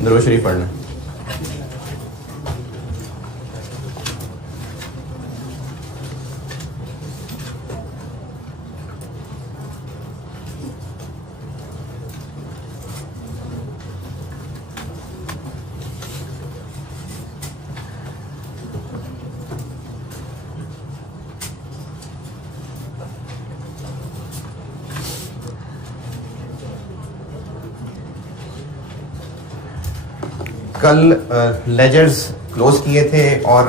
दुरूद शरीफ पढ़ना। कल लेजर्स क्लोज किए थे और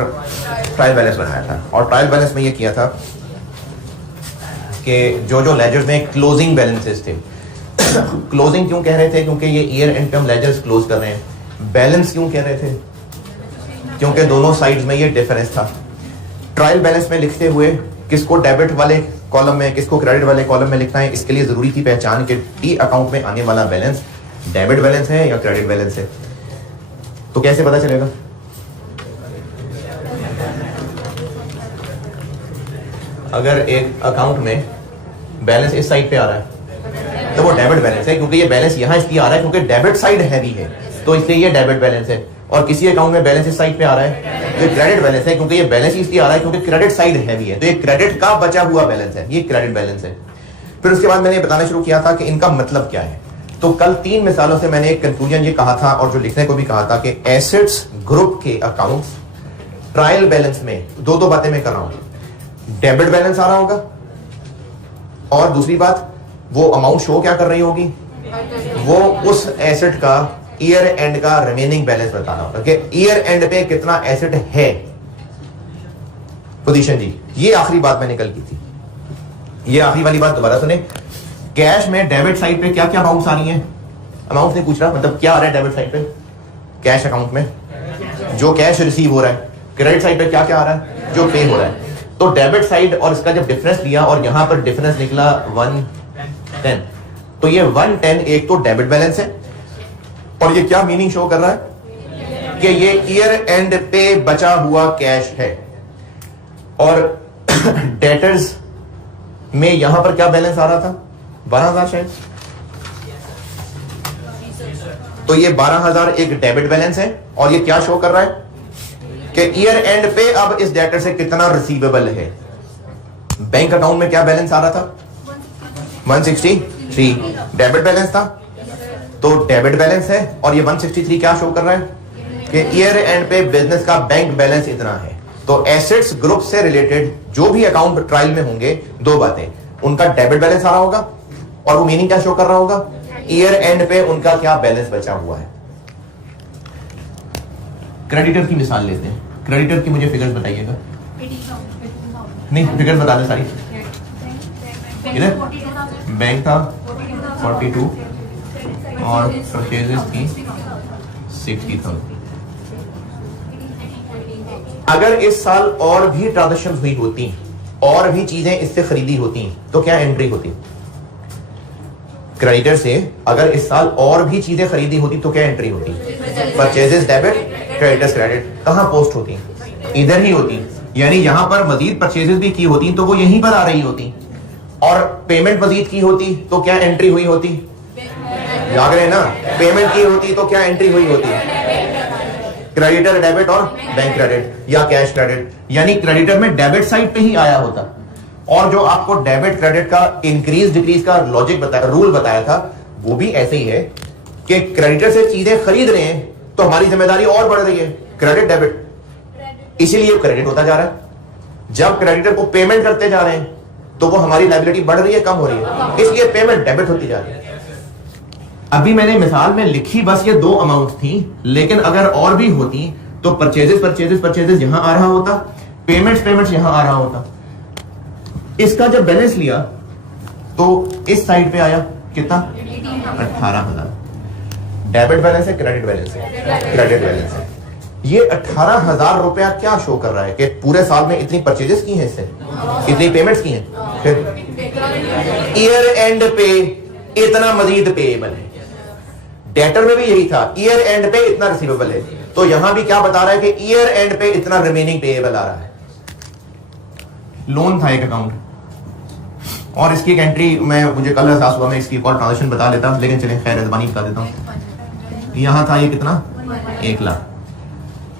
ट्रायल बैलेंस बनाया था, और ट्रायल बैलेंस में ये किया था कि जो जो लेजर्स में क्लोजिंग बैलेंसेस थे क्लोजिंग क्यों कह रहे थे? क्योंकि ये ईयर एंड पे हम लेजर्स क्लोज कर रहे हैं। बैलेंस क्यों कह रहे थे? क्योंकि दोनों साइड्स में ये डिफरेंस था। ट्रायल बैलेंस में लिखते हुए किसको डेबिट वाले कॉलम में, किसको क्रेडिट वाले कॉलम में लिखना है, इसके लिए जरूरी थी पहचान कि टी अकाउंट में आने वाला बैलेंस डेबिट बैलेंस है या क्रेडिट बैलेंस है। तो कैसे पता चलेगा? अगर एक अकाउंट में बैलेंस इस साइड पे आ रहा है तो वो डेबिट बैलेंस है, क्योंकि ये बैलेंस यहां इसलिए आ रहा है क्योंकि डेबिट साइड हैवी है, तो इसलिए ये डेबिट बैलेंस है। और किसी अकाउंट में बैलेंस इस साइड पे आ रहा है तो ये क्रेडिट बैलेंस है, क्योंकि ये बैलेंस इसलिए आ रहा है क्योंकि क्रेडिट साइड हैवी है, तो ये क्रेडिट का बचा हुआ बैलेंस है, ये क्रेडिट बैलेंस है। फिर उसके बाद मैंने बताना शुरू किया था कि इनका मतलब क्या है। तो कल 3 मिसालों से मैंने एक कंक्लूजन ये कहा था और जो लिखने को भी कहा था कि एसेट्स ग्रुप के अकाउंट्स ट्रायल बैलेंस में दो बातें मैं कर रहा हूं। डेबिट बैलेंस आ रहा होगा और दूसरी बात वो अमाउंट शो क्या कर रही होगी, वो उस एसेट का ईयर एंड का रिमेनिंग बैलेंस बताना होगा कि ईयर एंड पे कितना एसेट है पोजीशन। जी ये आखिरी बात मैंने कल की थी, ये आखिरी वाली बात दोबारा सुने। कैश में डेबिट साइड पे क्या क्या अमाउंट्स आ रही हैं? अमाउंट नहीं पूछ रहा, मतलब क्या आ रहा है डेबिट साइड पे कैश अकाउंट में, जो कैश रिसीव हो रहा है। क्रेडिट साइड पे क्या क्या आ रहा है? जो पे हो रहा है। तो डेबिट साइड और इसका जब डिफरेंस लिया और यहां पर डिफरेंस निकला 110, तो ये 110 एक तो डेबिट बैलेंस है और ये क्या मीनिंग शो कर रहा है कि ये ईयर एंड पे बचा हुआ कैश है। और डेटर्स में यहां पर क्या बैलेंस आ रहा था? 12,000 शायद। तो ये 12,000 एक डेबिट बैलेंस है और ये क्या शो कर रहा है कि ईयर एंड पे अब इस डेटर से कितना रिसीवेबल है। बैंक अकाउंट में क्या बैलेंस आ रहा था? 163 डेबिट बैलेंस था, तो डेबिट बैलेंस है। और ये 163 क्या शो कर रहा है कि ईयर एंड पे बिजनेस का बैंक बैलेंस इतना है। तो एसेट्स ग्रुप से रिलेटेड जो भी अकाउंट ट्रायल में होंगे, दो बातें, उनका डेबिट बैलेंस आ रहा होगा और वो मीनिंग क्या शो कर रहा होगा, ईयर एंड पे उनका क्या बैलेंस बचा हुआ है। क्रेडिटर की मिसाल लेते हैं। क्रेडिटर की मुझे फिगर्स बताइएगा। नहीं, फिगर्स बता दें सारी। इधर बैंक था 42 और परचेजेस थी 60,000। अगर इस साल और भी ट्रांजैक्शन हुई होती और भी चीजें इससे खरीदी होती तो क्या एंट्री होती? क्रेडिटर से अगर इस साल और भी चीजें खरीदी होती तो क्या एंट्री होती? Purchases debit, creditors credit. कहां पोस्ट होती? इधर ही होती। यानी यहां पर मजीद परचेजेस भी की होती तो वो यहीं पर आ रही होती, और पेमेंट मजीद की होती तो क्या एंट्री हुई होती? याद रहे ना, पेमेंट की होती तो क्या एंट्री हुई होती? क्रेडिटर डेबिट और बैंक क्रेडिट या कैश क्रेडिट। यानी क्रेडिटर में डेबिट साइड पे ही आया होता। और जो आपको डेबिट क्रेडिट का इंक्रीज डिक्रीज का लॉजिक बताया, रूल बताया था, वो भी ऐसे ही है कि क्रेडिटर से चीजें खरीद रहे हैं तो हमारी जिम्मेदारी और बढ़ रही है, क्रेडिट डेबिट, इसीलिए क्रेडिट होता जा रहा है। जब क्रेडिटर को पेमेंट करते जा रहे हैं तो वो हमारी लायबिलिटी बढ़ रही है, कम हो रही है, इसलिए पेमेंट डेबिट होती जा रही है। अभी मैंने मिसाल में लिखी बस ये 2 अमाउंट थी, लेकिन अगर और भी होती तो परचेजेस यहां आ रहा होता, पेमेंट्स यहां आ रहा होता। इसका जब बैलेंस लिया तो इस साइड पे आया कितना? 18,000। डेबिट बैलेंस है, क्रेडिट बैलेंस है? क्रेडिट बैलेंस है। ये 18,000 रुपया क्या शो कर रहा है कि पूरे साल में इतनी परचेजेस की हैं, इससे इतनी पेमेंट्स की हैं, फिर ईयर एंड पे इतना मजीद पेएबल है। डेटर में भी यही था, ईयर एंड पे इतना रिसीवेबल है, तो यहां भी क्या बता रहा है कि ईयर एंड पे इतना रिमेनिंग पेएबल आ रहा है। लोन था एक अकाउंट, और इसकी एक एंट्री मुझे कल एहसास हुआ, मैं इसकी एक और ट्रांजेक्शन बता देता, लेकिन चलें खैर ज़बानी बता देता हूँ। यहाँ था ये कितना, 1 लाख।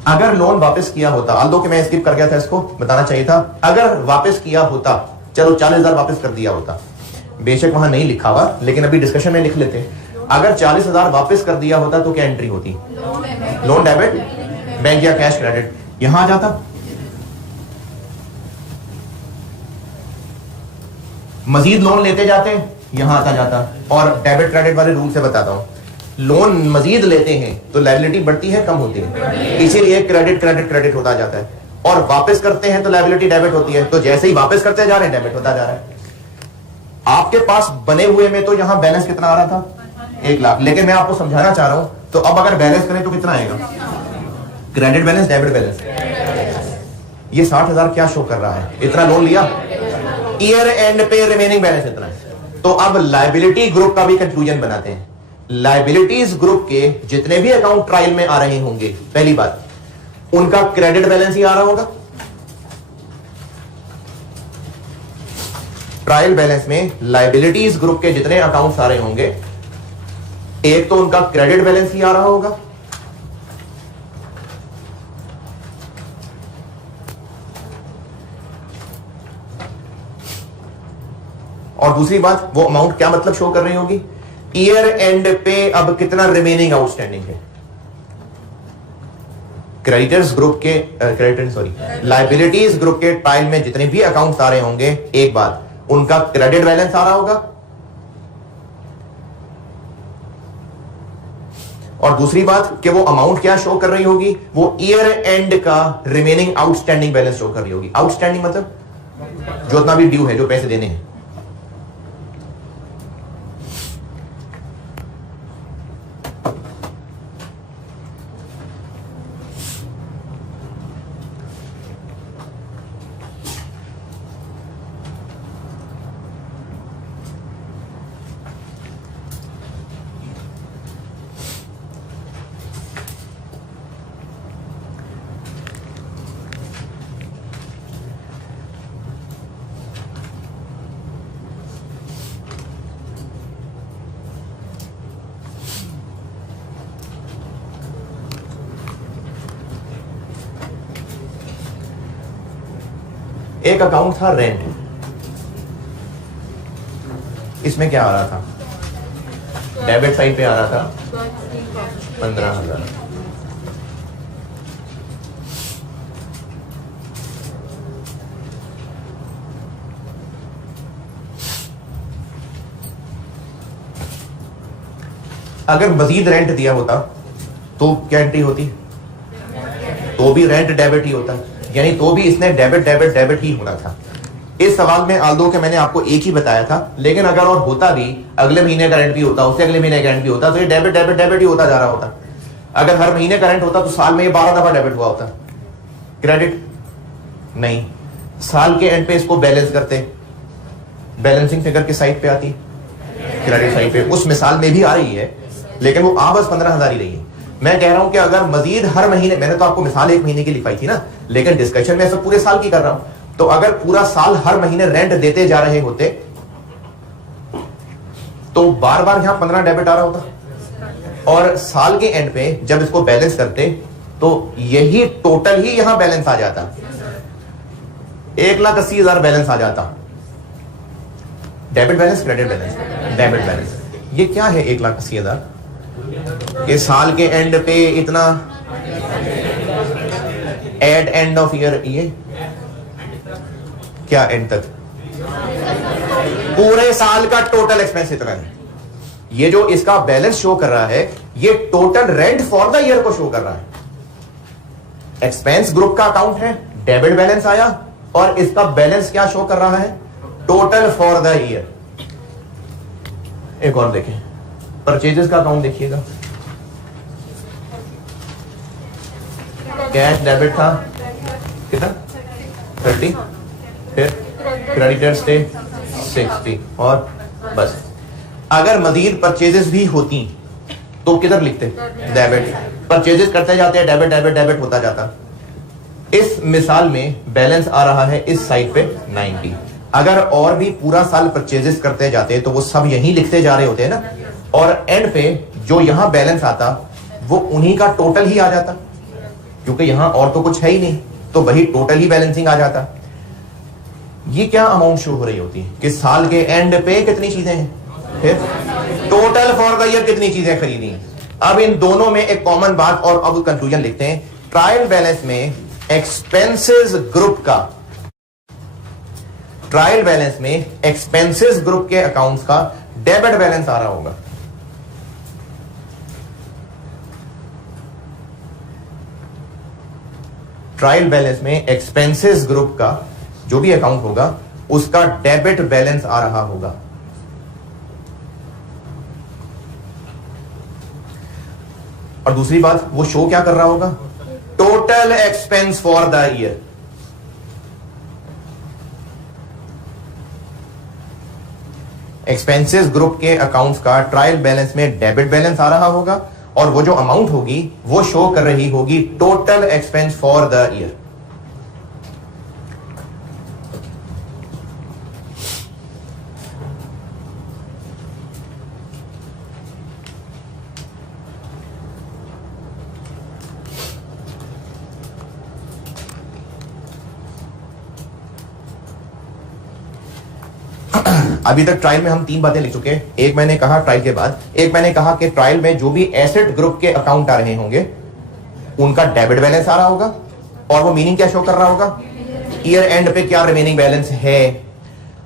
अगर लोन वापस किया होता, आल्दो कि मैं स्किप कर गया था, इसको बताना चाहिए था, अगर वापस किया होता, चलो 40,000 वापस कर दिया होता, बेशक वहां नहीं लिखा हुआ लेकिन अभी डिस्कशन में लिख लेते हैं। अगर 40,000 वापस कर दिया होता तो क्या एंट्री होती? लोन डेबिट, बैंक या कैश क्रेडिट। यहां आ जाता, मजीद लोन लेते जाते, यहां आता जाता। और डेबिट क्रेडिट वाले रूल से बताता हूं, लोन मजीद लेते हैं तो लायबिलिटी बढ़ती है कम होती है, इसीलिए क्रेडिट क्रेडिट क्रेडिट होता जाता है। और वापस करते हैं तो लायबिलिटी डेबिट होती है, तो जैसे ही वापस करते जा रहे हैं डेबिट होता जा रहा है। आपके पास बने हुए में तो यहां बैलेंस कितना आ रहा था, 1 लाख, लेकिन मैं आपको समझाना चाह रहा हूं, तो अब अगर बैलेंस करें तो कितना आएगा? Credit balance, debit balance. ये 60,000 क्या शो कर रहा है? इतना लोन लिया, ईयर एंड पे रिमेनिंग बैलेंस इतना है। तो अब लायबिलिटी ग्रुप का भी कंक्लूजन बनाते हैं। लायबिलिटीज ग्रुप के जितने भी अकाउंट ट्रायल में आ रहे होंगे, पहली बात, उनका क्रेडिट बैलेंस ही आ रहा होगा। ट्रायल बैलेंस में लायबिलिटीज ग्रुप के जितने अकाउंट्स आ रहे होंगे, एक तो उनका क्रेडिट बैलेंस ही आ रहा होगा, और दूसरी बात, वो अमाउंट क्या मतलब शो कर रही होगी? ईयर एंड पे अब कितना रिमेनिंग आउटस्टैंडिंग है। क्रेडिटर्स ग्रुप के लायबिलिटीज ग्रुप के ट्रायल में जितने भी अकाउंट्स आ रहे होंगे, एक बात, उनका क्रेडिट बैलेंस आ रहा होगा, और दूसरी बात कि वो अमाउंट क्या शो कर रही होगी, वो ईयर एंड का रिमेनिंग आउटस्टैंडिंग बैलेंस शो कर रही होगी। आउटस्टैंडिंग मतलब जो इतना भी ड्यू है, जो पैसे देने हैं। एक अकाउंट था रेंट, इसमें क्या आ रहा था? डेबिट साइड पे आ रहा था 15,000। अगर मजीद रेंट दिया होता तो क्या एंट्री होती? तो भी रेंट डेबिट ही होता, यानी तो भी इसने डेबिट डेबिट डेबिट ही होना था। इस सवाल में आल्दो के मैंने आपको एक ही बताया था, लेकिन अगर और होता भी, अगले महीने का रेंट भी होता, उससे अगले महीने का रेंट भी होता, तो ये डेबिट डेबिट डेबिट ही होता जा रहा होता। अगर हर महीने का रेंट होता तो साल में ये 12 दफा डेबिट हुआ होता। क्रेडिट नहीं, साल के एंड पे इसको बैलेंस करते, बैलेंसिंग फिगर किस साइड पे आती? क्रेडिट साइड पे। उस मिसाल में भी आ रही है, लेकिन वो बस 15,000 ही रही है। मैं कह रहा हूं कि अगर मजीद हर महीने, मैंने तो आपको मिसाल 1 महीने की लिखाई थी ना, लेकिन डिस्कशन में सब पूरे साल की कर रहा हूं, तो अगर पूरा साल हर महीने रेंट देते जा रहे होते तो बार बार यहां 15 डेबिट आ रहा होता, और साल के एंड पे जब इसको बैलेंस करते तो यही टोटल ही यहां बैलेंस आ जाता, 1,80,000 बैलेंस आ जाता। Debit balance, credit balance, debit balance. ये क्या है 1,80,000 के साल के एंड पे इतना, एट एंड ऑफ ईयर, ये क्या एंड तक? पूरे साल का टोटल एक्सपेंस इतना है। ये जो इसका बैलेंस शो कर रहा है, ये total rent for the year को शो कर रहा है। एक्सपेंस ग्रुप का अकाउंट है, डेबिट बैलेंस आया, और इसका बैलेंस क्या शो कर रहा है? Total for the year. एक और देखें, परचेजेस का अकाउंट देखिएगा, कैश डेबिट था कितना? 30, फिर क्रेडिटर्स थे 60, और बस। अगर मजीद परचेजेस भी होती तो किधर लिखते? डेबिट। परचेजेस करते जाते हैं, डेबिट डेबिट डेबिट होता जाता। इस मिसाल में बैलेंस आ रहा है इस साइड पे 90, अगर और भी पूरा साल परचेजेस करते जाते तो वो सब यहीं लिखते जा रहे होते हैं ना, और एंड पे जो यहां बैलेंस आता वो उन्हीं का टोटल ही आ जाता, क्योंकि यहां और तो कुछ है ही नहीं, तो वही टोटल ही बैलेंसिंग आ जाता। ये क्या अमाउंट शो हो रही होती है कि साल के एंड पे कितनी चीजें हैं, फिर टोटल फॉर द ईयर कितनी चीजें खरीदी। अब इन दोनों में एक कॉमन बात, और अब कंक्लूजन लिखते हैं। ट्रायल बैलेंस में एक्सपेंसेस ग्रुप का, ट्रायल बैलेंस में एक्सपेंसेस ग्रुप के अकाउंट्स का डेबिट बैलेंस आ रहा होगा। ट्रायल बैलेंस में एक्सपेंसेस ग्रुप का जो भी अकाउंट होगा उसका डेबिट बैलेंस आ रहा होगा। और दूसरी बात, वो शो क्या कर रहा होगा, total expense for the year. Expenses group के अकाउंट्स का ट्रायल बैलेंस में डेबिट बैलेंस आ रहा होगा, और वो जो अमाउंट होगी वो शो कर रही होगी total expense for the year. अभी तक ट्रायल में हम 3 बातें लिख चुके हैं। एक मैंने कहा ट्रायल के बाद, एक मैंने कहा कि ट्रायल में जो भी एसेट ग्रुप के अकाउंट आ रहे होंगे उनका डेबिट बैलेंस आ रहा होगा, और वो मीनिंग क्या शो कर रहा होगा, ईयर एंड पे क्या रिमेनिंग बैलेंस है।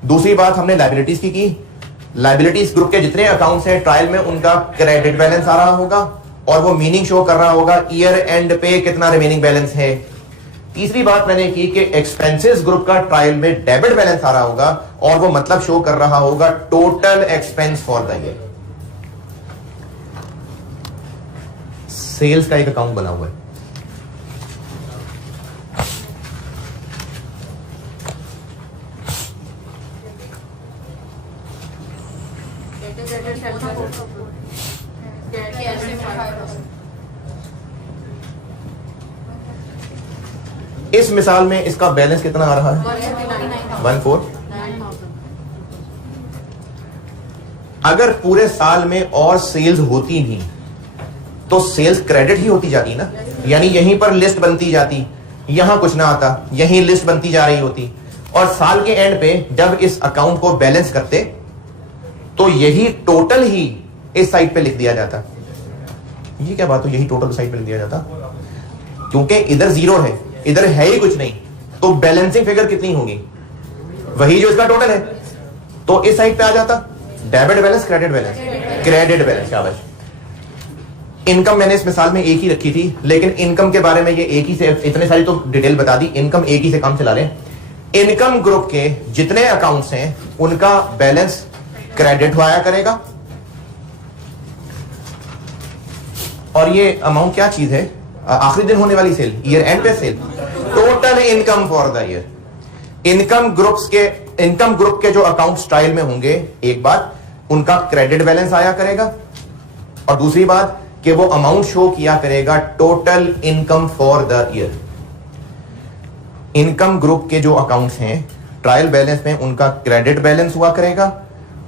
दूसरी बात हमने लायबिलिटीज की लायबिलिटीज ग्रुप के जितने अकाउंट्स हैं ट्रायल में उनका क्रेडिट बैलेंस आ रहा होगा, और वो मीनिंग शो कर रहा होगा ईयर एंड पे कितना रिमेनिंग बैलेंस है। तीसरी बात मैंने की कि एक्सपेंसेस ग्रुप का ट्रायल में डेबिट बैलेंस आ रहा होगा, और वो मतलब शो कर रहा होगा total expense for the year. Sales का एक अकाउंट बना हुआ है, इस मिसाल में इसका बैलेंस कितना आ रहा है, 14। अगर पूरे साल में और सेल्स होती नहीं तो सेल्स क्रेडिट ही होती जाती ना, यानी यहीं पर लिस्ट बनती जाती, यहां कुछ ना आता, यहीं लिस्ट बनती जा रही होती, और साल के एंड पे जब इस अकाउंट को बैलेंस करते तो यही टोटल ही इस साइड पे लिख दिया जाता। ये क्या बात हो, यही टोटल साइड पे लिख दिया जाता, क्योंकि इधर जीरो है, इधर है ही कुछ नहीं, तो बैलेंसिंग फिगर कितनी होगी, वही जो इसका टोटल है, तो इस साइड पे आ जाता debit balance credit balance, credit balance. शाबाश। इनकम मैंने इस मिसाल में एक ही रखी थी, लेकिन इनकम के बारे में ये एक ही से, इतने सारी तो डिटेल बता दी, इनकम एक ही से काम चला लें। इनकम ग्रुप के जितने अकाउंट्स हैं उनका बैलेंस क्रेडिट आया करेगा, और ये अमाउंट क्या चीज है, आखिरी दिन होने वाली सेल, ईयर एंड पे sale, total income for the year. Income group के जो अकाउंट्स ट्रायल में होंगे, एक बात उनका क्रेडिट बैलेंस आया करेगा, और दूसरी बात कि वो अमाउंट शो किया करेगा total income for the year. Income group के जो अकाउंट्स हैं ट्रायल बैलेंस में उनका क्रेडिट बैलेंस हुआ करेगा,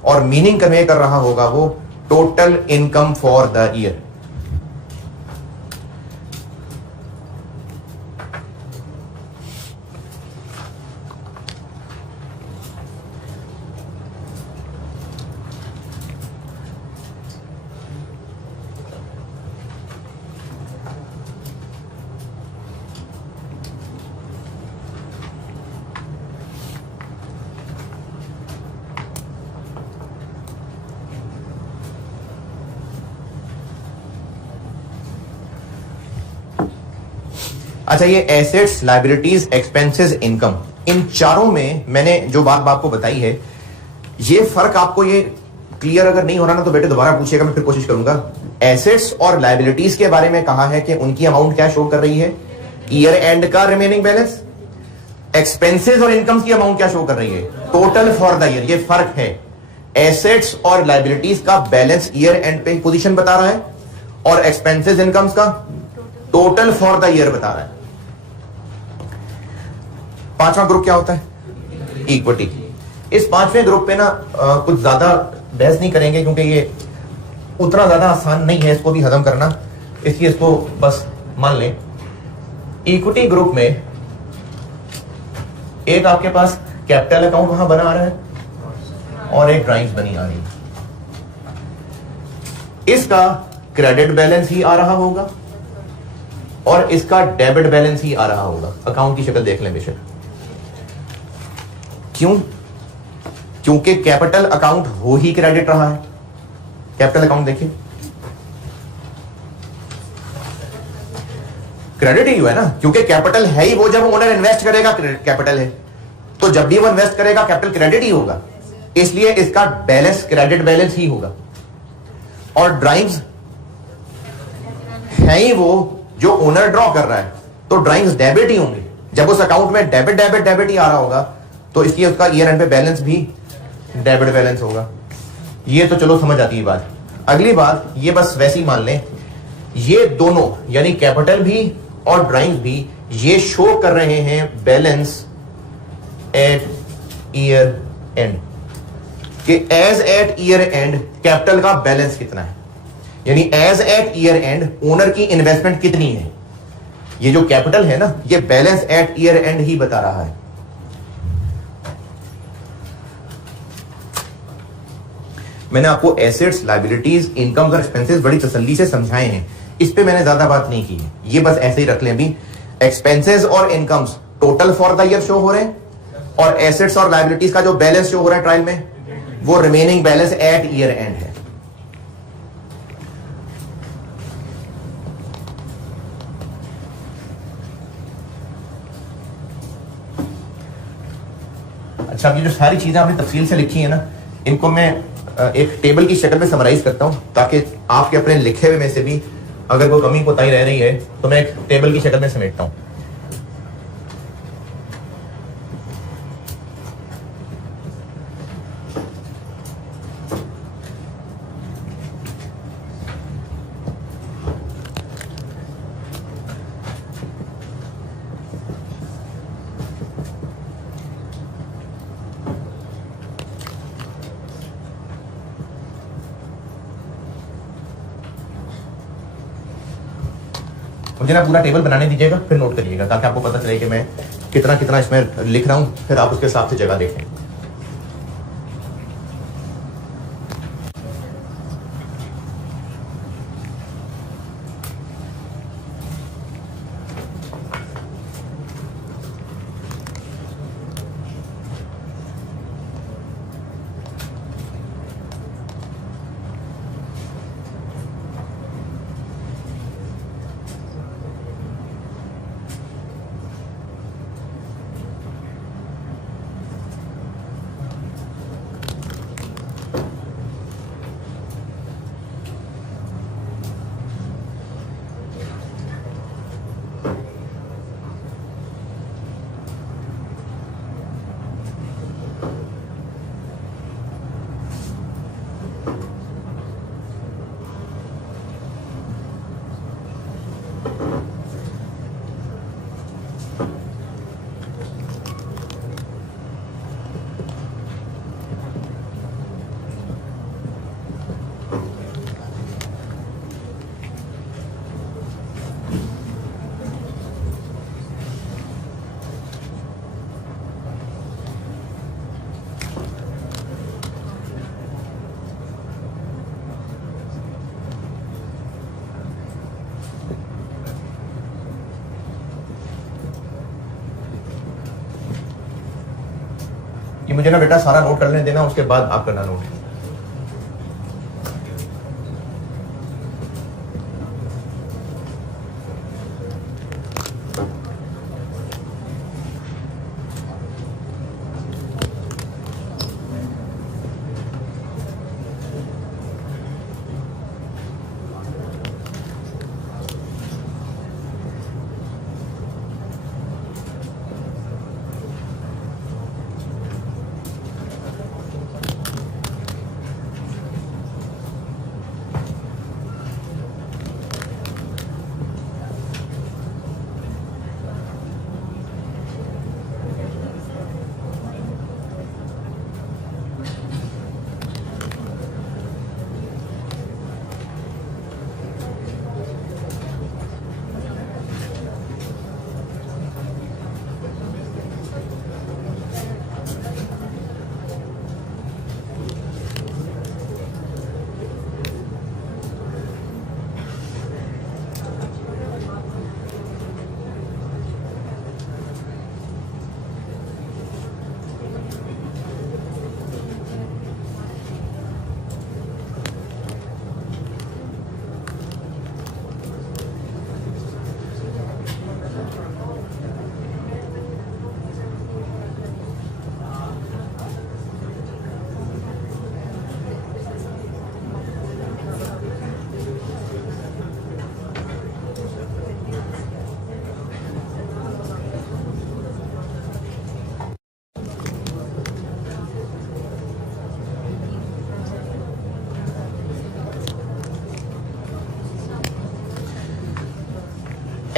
और मीनिंग कन्वे कर रहा होगा वो total income for the year. अच्छा, ये एसेट्स, लायबिलिटीज, एक्सपेंसेस, इनकम, इन चारों में मैंने जो बात आपको बताई है, ये फर्क आपको ये क्लियर अगर नहीं हो रहा ना तो बेटे दोबारा पूछिएगा, मैं फिर कोशिश करूंगा। एसेट्स और लायबिलिटीज के बारे में कहा है कि उनकी अमाउंट क्या शो कर रही है, ईयर एंड का रिमेनिंग बैलेंस। एक्सपेंसेस और इनकम की अमाउंट क्या शो कर रही है, टोटल फॉर द ईयर। ये फर्क है, एसेट्स और लायबिलिटीज का बैलेंस ईयर एंड पे पोजीशन बता रहा है, और एक्सपेंसेस इनकम्स का टोटल फॉर द ईयर बता रहा है। पांचवा ग्रुप क्या होता है, इक्विटी। इस पांचवें ग्रुप पे ना कुछ ज्यादा बहस नहीं करेंगे क्योंकि ये उतना ज्यादा आसान नहीं है इसको भी हजम करना, इसलिए इसको बस मान लें। इक्विटी ग्रुप में एक आपके पास कैपिटल अकाउंट वहां बना आ रहा है और एक ड्राइंग्स बनी आ रही है। इसका क्रेडिट बैलेंस ही आ रहा होगा और इसका डेबिट बैलेंस ही आ रहा होगा। अकाउंट की शक्ल देख लें बेशक। क्यों? क्योंकि कैपिटल अकाउंट हो ही क्रेडिट रहा है। कैपिटल अकाउंट देखिए, क्रेडिट ही हुआ है ना, क्योंकि कैपिटल है ही वो, जब ओनर इन्वेस्ट करेगा कैपिटल है, तो जब भी वो इन्वेस्ट करेगा कैपिटल क्रेडिट ही होगा, इसलिए इसका बैलेंस क्रेडिट बैलेंस ही होगा। और ड्राइंग्स है ही वो जो ओनर ड्रॉ कर रहा है, तो ड्राइंग्स डेबिट ही होंगे। जब उस अकाउंट में डेबिट डेबिट डेबिट ही आ रहा होगा, तो इसलिए उसका ईयर एंड पे बैलेंस भी डेबिट बैलेंस होगा। ये तो चलो समझ आती है बात। अगली बात ये बस वैसी मान लें, ये दोनों यानी कैपिटल भी और ड्राइंग्स भी ये शो कर रहे हैं बैलेंस एट ईयर एंड, कि as at year end capital का बैलेंस कितना है, यानी as at year end owner की इन्वेस्टमेंट कितनी है। ये जो कैपिटल है ना, ये बैलेंस एट ईयर एंड ही बता रहा है। मैंने आपको एसेट्स, लायबिलिटीज, इनकम्स और एक्सपेंसेस बड़ी तसल्ली से समझाए हैं, इस पे मैंने ज्यादा बात नहीं की है, ये बस ऐसे ही रख लें। अभी एक्सपेंसेस और incomes total for the year show हो रहे हैं, और एसेट्स और लायबिलिटीज का जो बैलेंस शो हो रहा है ट्रायल में, वो remaining balance at year end है। अच्छा, अब ये जो सारी चीजें आपने तफसील से लिखी है ना, इनको मैं एक टेबल की शक्ल में समराइज करता हूं, ताकि आपके अपने लिखे हुए में से भी अगर कोई कमी कोताही रह रही है तो मैं एक टेबल की शक्ल में समेटता हूं। मुझे ना पूरा टेबल बनाने दीजिएगा, फिर नोट करिएगा, ताकि आपको पता चले कि मैं कितना कितना इसमें लिख रहा हूं, फिर आप उसके हिसाब से जगह देखें। ये मुझे ना बेटा सारा नोट कर लेने देना, उसके बाद आप करना नोट।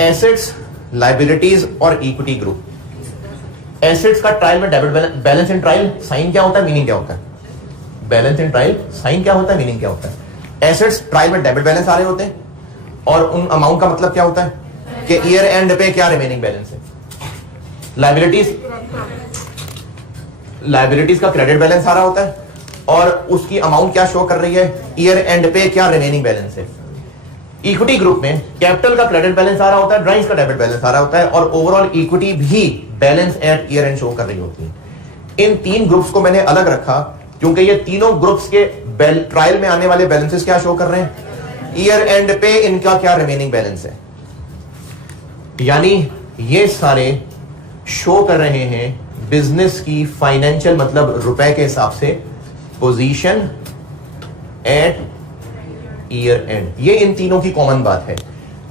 एसेट्स, लाइबिलिटीज और इक्विटी ग्रुप। एसेट्स का ट्रायल में debit balance in trial sign क्या होता है, मीनिंग क्या होता है? बैलेंस इन ट्रायल साइन क्या होता है, मीनिंग क्या होता है? एसेट्स ट्रायल में डेबिट बैलेंस आ रहे होते हैं और उन अमाउंट का मतलब क्या होता है कि ईयर एंड पे क्या रिमेनिंग बैलेंस है। लाइबिलिटीज का क्रेडिट बैलेंस आ रहा होता है और उसकी अमाउंट क्या शो कर रही है, ईयर एंड पे क्या रिमेनिंग बैलेंस है। इक्विटी ग्रुप में कैपिटल का क्रेडिट बैलेंस आ रहा होता है, ड्राइंग्स का डेबिट बैलेंस आ रहा होता है और ओवरऑल इक्विटी भी balance at year end show कर रही होती है। इन तीन ग्रुप्स को मैंने अलग रखा क्योंकि ये तीनों ग्रुप्स के ट्रायल में आने वाले बैलेंसेस क्या शो कर रहे हैं, ईयर एंड पे इनका क्या रिमेनिंग बैलेंस है। यानी ये सारे शो कर रहे हैं बिजनेस की फाइनेंशियल मतलब रुपए के हिसाब से पोजीशन एट ईयर एंड। ये इन तीनों की कॉमन बात है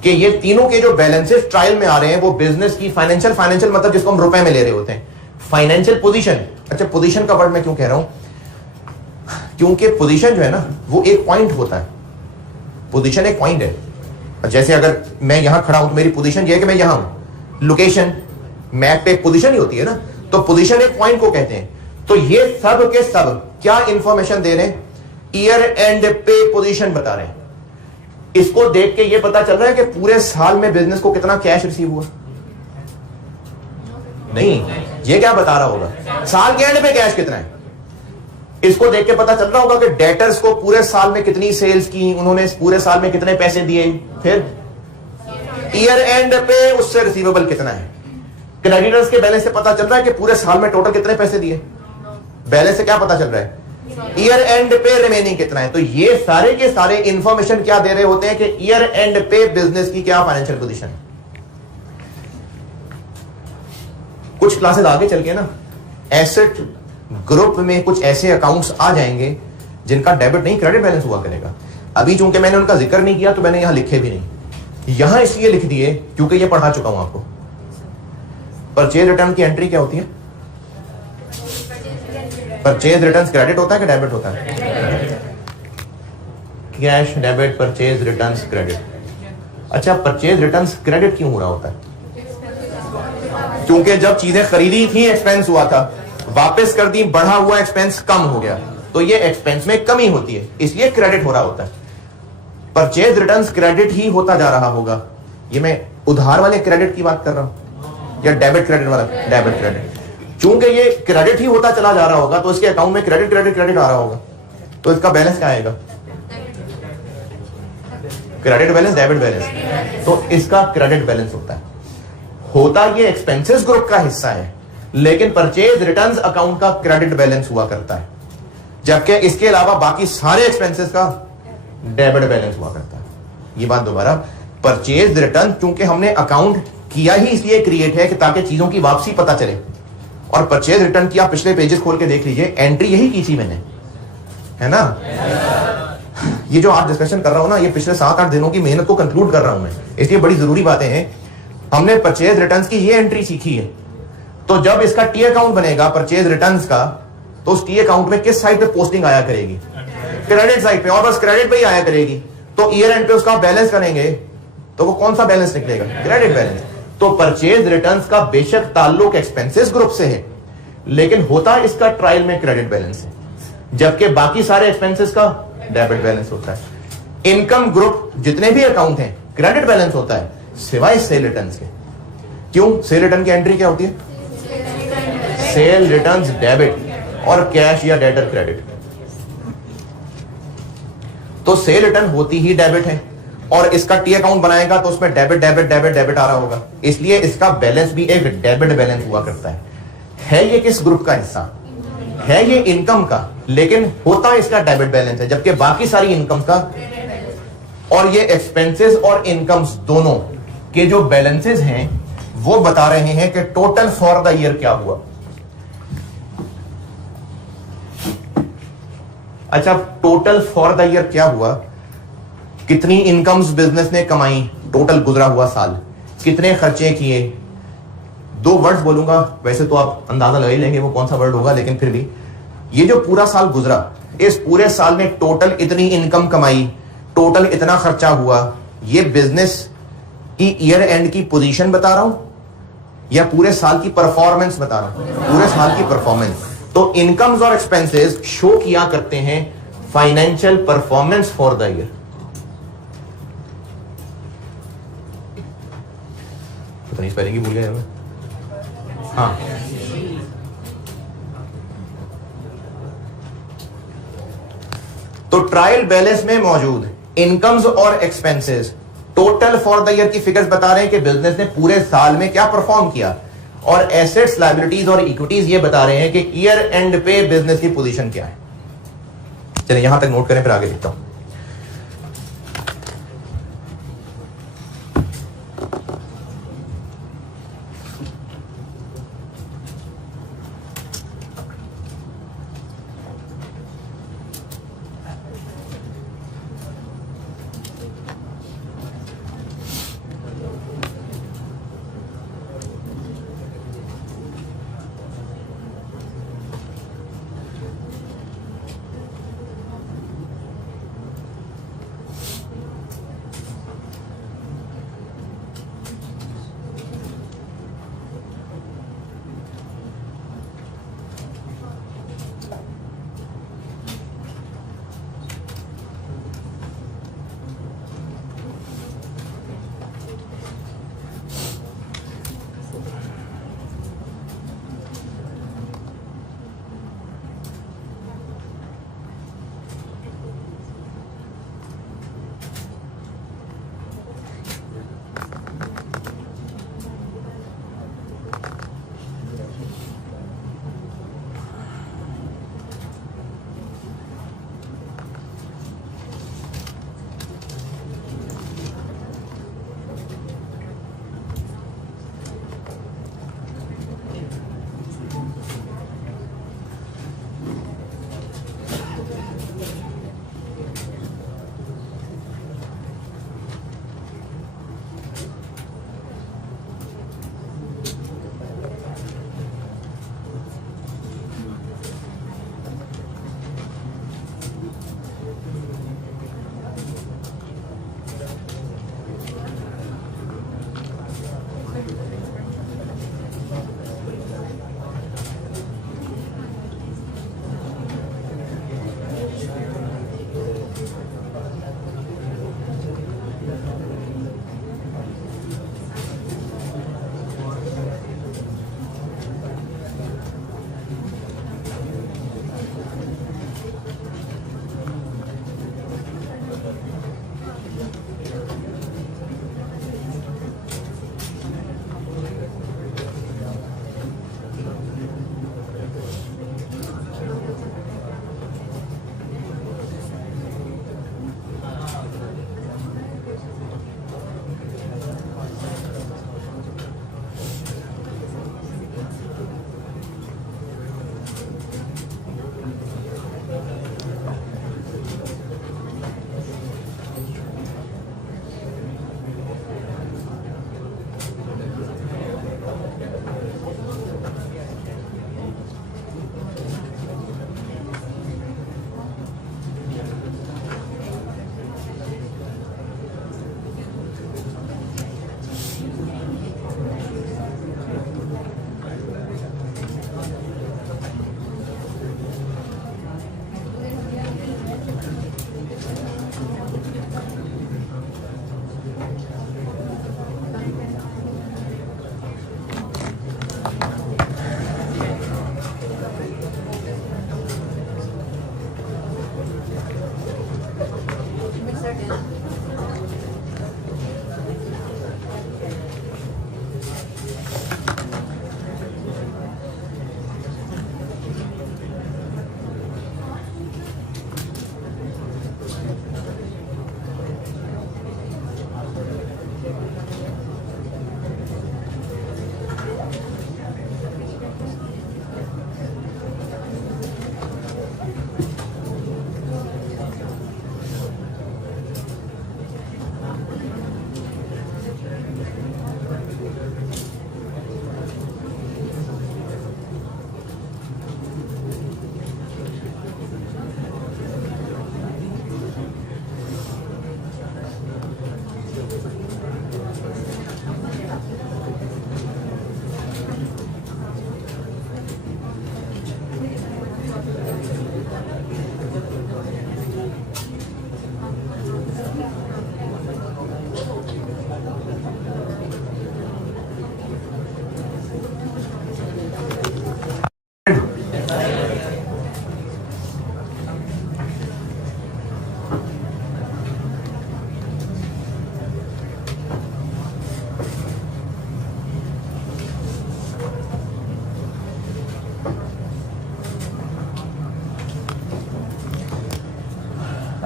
कि ये तीनों के जो बैलेंसेस ट्रायल में आ रहे हैं वो बिजनेस की फाइनेंशियल मतलब जिसको हम रुपए में ले रहे होते हैं, फाइनेंशियल पोजीशन। अच्छा, पोजीशन का वर्ड मैं क्यों कह रहा हूं, क्योंकि पोजीशन जो है ना वो एक पॉइंट होता है। पोजीशन एक पॉइंट है। जैसे अगर मैं यहां खड़ा हूं तो मेरी पोजीशन ये है कि मैं यहां हूं। लोकेशन मैप पे एक पोजीशन ही होती है ना, तो पोजीशन एक पॉइंट को कहते हैं। तो ये सब के सब क्या इंफॉर्मेशन दे रहे हैं, ईयर एंड पे पोजीशन बता रहे हैं। इसको देख के ये पता चल रहा है कि पूरे साल में बिजनेस को कितना कैश रिसीव हुआ, नहीं, ये क्या बता रहा होगा, साल के एंड पे कैश कितना है। इसको देख के पता चल रहा होगा कि डेटर्स को पूरे साल में कितनी सेल्स की, उन्होंने पूरे साल में कितने पैसे दिए। फिर ईयर एंड पे उससे रिसीवेबल कितना है। क्रेडिटर्स के बैलेंस से पता चल रहा है कि पूरे साल में टोटल कितने पैसे दिए। बैलेंस से क्या पता चल रहा है, ईयर एंड पे रिमेनिंग कितना है। तो ये सारे के सारे इंफॉर्मेशन क्या दे रहे होते हैं कि ईयर एंड पे बिजनेस की क्या फाइनेंशियल पोजीशन है। कुछ क्लासेस आगे चल के ना एसेट ग्रुप में कुछ ऐसे अकाउंट्स आ जाएंगे जिनका डेबिट नहीं क्रेडिट बैलेंस हुआ करेगा। अभी चूंकि मैंने उनका जिक्र नहीं किया तो मैंने यहां लिखे भी नहीं, यहां इसलिए लिख दिए क्योंकि ये पढ़ा चुका हूं आपको। परचेज रिटर्न की एंट्री क्या होती है, परचेज रिटर्न क्रेडिट होता है कि डेबिट होता है, cash debit purchase return credit. अच्छा, परचेज रिटर्न क्रेडिट क्यों हो रहा होता है, क्योंकि जब चीजें खरीदी थी एक्सपेंस हुआ था, वापस कर दी बढ़ा हुआ एक्सपेंस कम हो गया, तो ये एक्सपेंस में कमी होती है, इसलिए क्रेडिट हो रहा होता है। परचेज रिटर्न क्रेडिट ही होता जा रहा होगा। ये मैं उधार वाले क्रेडिट की बात कर रहा हूं या डेबिट क्रेडिट वाला, डेबिट क्रेडिट। चूंकि ये क्रेडिट ही होता चला जा रहा होगा तो इसके अकाउंट में क्रेडिट क्रेडिट क्रेडिट आ रहा होगा, तो इसका बैलेंस क्या आएगा, क्रेडिट बैलेंस डेबिट बैलेंस। तो इसका क्रेडिट बैलेंस होता है। होता ये एक्सपेंसेस ग्रुप का हिस्सा है, लेकिन परचेज रिटर्न्स अकाउंट का क्रेडिट बैलेंस हुआ करता है, जबकि इसके अलावा बाकी सारे एक्सपेंसेस का डेबिट बैलेंस हुआ करता है। ये बात दोबारा, परचेज रिटर्न क्योंकि हमने अकाउंट किया ही इसलिए क्रिएट है कि ताकि चीजों की वापसी पता चले। और परचेज रिटर्न की आप पिछले पेजेस खोल के देख लीजिए, एंट्री यही की थी मैंने, है ना। ये जो आज डिस्कशन कर रहा हूं ना, ये पिछले 7-8 दिनों की मेहनत को कंक्लूड कर रहा हूं मैं, इसलिए बड़ी जरूरी बातें हैं। हमने परचेज रिटर्न्स की ये एंट्री सीखी है, तो जब इसका टी अकाउंट बनेगा परचेज रिटर्न्स का, तो उस टी अकाउंट में किस साइड पे पोस्टिंग आया करेगी, क्रेडिट साइड पे, और बस क्रेडिट पे ही आया करेगी। तो ईयर एंड पे उसका बैलेंस करेंगे तो वो कौन सा बैलेंस निकलेगा, क्रेडिट बैलेंस। तो परचेज रिटर्न्स का बेशक ताल्लुक एक्सपेंसेस ग्रुप से है, लेकिन होता इसका ट्रायल में क्रेडिट बैलेंस है, जबकि बाकी सारे एक्सपेंसेस का डेबिट बैलेंस होता है। इनकम ग्रुप जितने भी अकाउंट हैं क्रेडिट बैलेंस होता है, सिवाय सेल रिटर्न्स के। क्यों, सेल रिटर्न की एंट्री क्या होती है, सेल रिटर्न्स डेबिट और कैश या डेटर क्रेडिट। तो सेल रिटर्न होती ही डेबिट है और इसका टी अकाउंट बनाएगा तो उसमें डेबिट डेबिट डेबिट डेबिट आ रहा होगा, इसलिए इसका बैलेंस भी एक डेबिट बैलेंस हुआ करता है। ये किस ग्रुप का हिस्सा है, ये इनकम का, लेकिन होता इसका डेबिट बैलेंस है, जबकि बाकी सारी इनकम का। और ये एक्सपेंसेस और इनकम्स दोनों के जो बैलेंसेस हैं वो बता रहे हैं कि टोटल फॉर द ईयर क्या हुआ। अच्छा, टोटल फॉर द ईयर क्या हुआ, कितनी इनकम्स बिजनेस ने कमाई टोटल गुजरा हुआ साल, कितने खर्चे किए। 2 वर्ड्स बोलूंगा, वैसे तो आप अंदाजा लगा ही लेंगे वो कौन सा वर्ड होगा, लेकिन फिर भी ये जो पूरा साल गुजरा, इस पूरे साल में टोटल इतनी इनकम कमाई, टोटल इतना खर्चा हुआ, ये बिजनेस कि ईयर एंड की पोजीशन बता रहा हूं या पूरे साल की परफॉर्मेंस बता रहा हूं? पूरे साल की परफॉर्मेंस। तो इनकम्स और एक्सपेंसेस शो किया करते हैं financial performance for the year. पता नहीं स्पेलिंग ही भूल गया मैं। हाँ, तो ट्रायल बैलेंस में मौजूद इनकम्स और expenses total for the year की फिगर्स बता रहे हैं कि बिजनेस ने पूरे साल में क्या परफॉर्म किया, और एसेट्स, लायबिलिटीज और इक्विटीज ये बता रहे हैं कि ईयर एंड पे बिजनेस की पोजीशन क्या है। चलिए यहां तक नोट करें, फिर आगे लिखता हूं।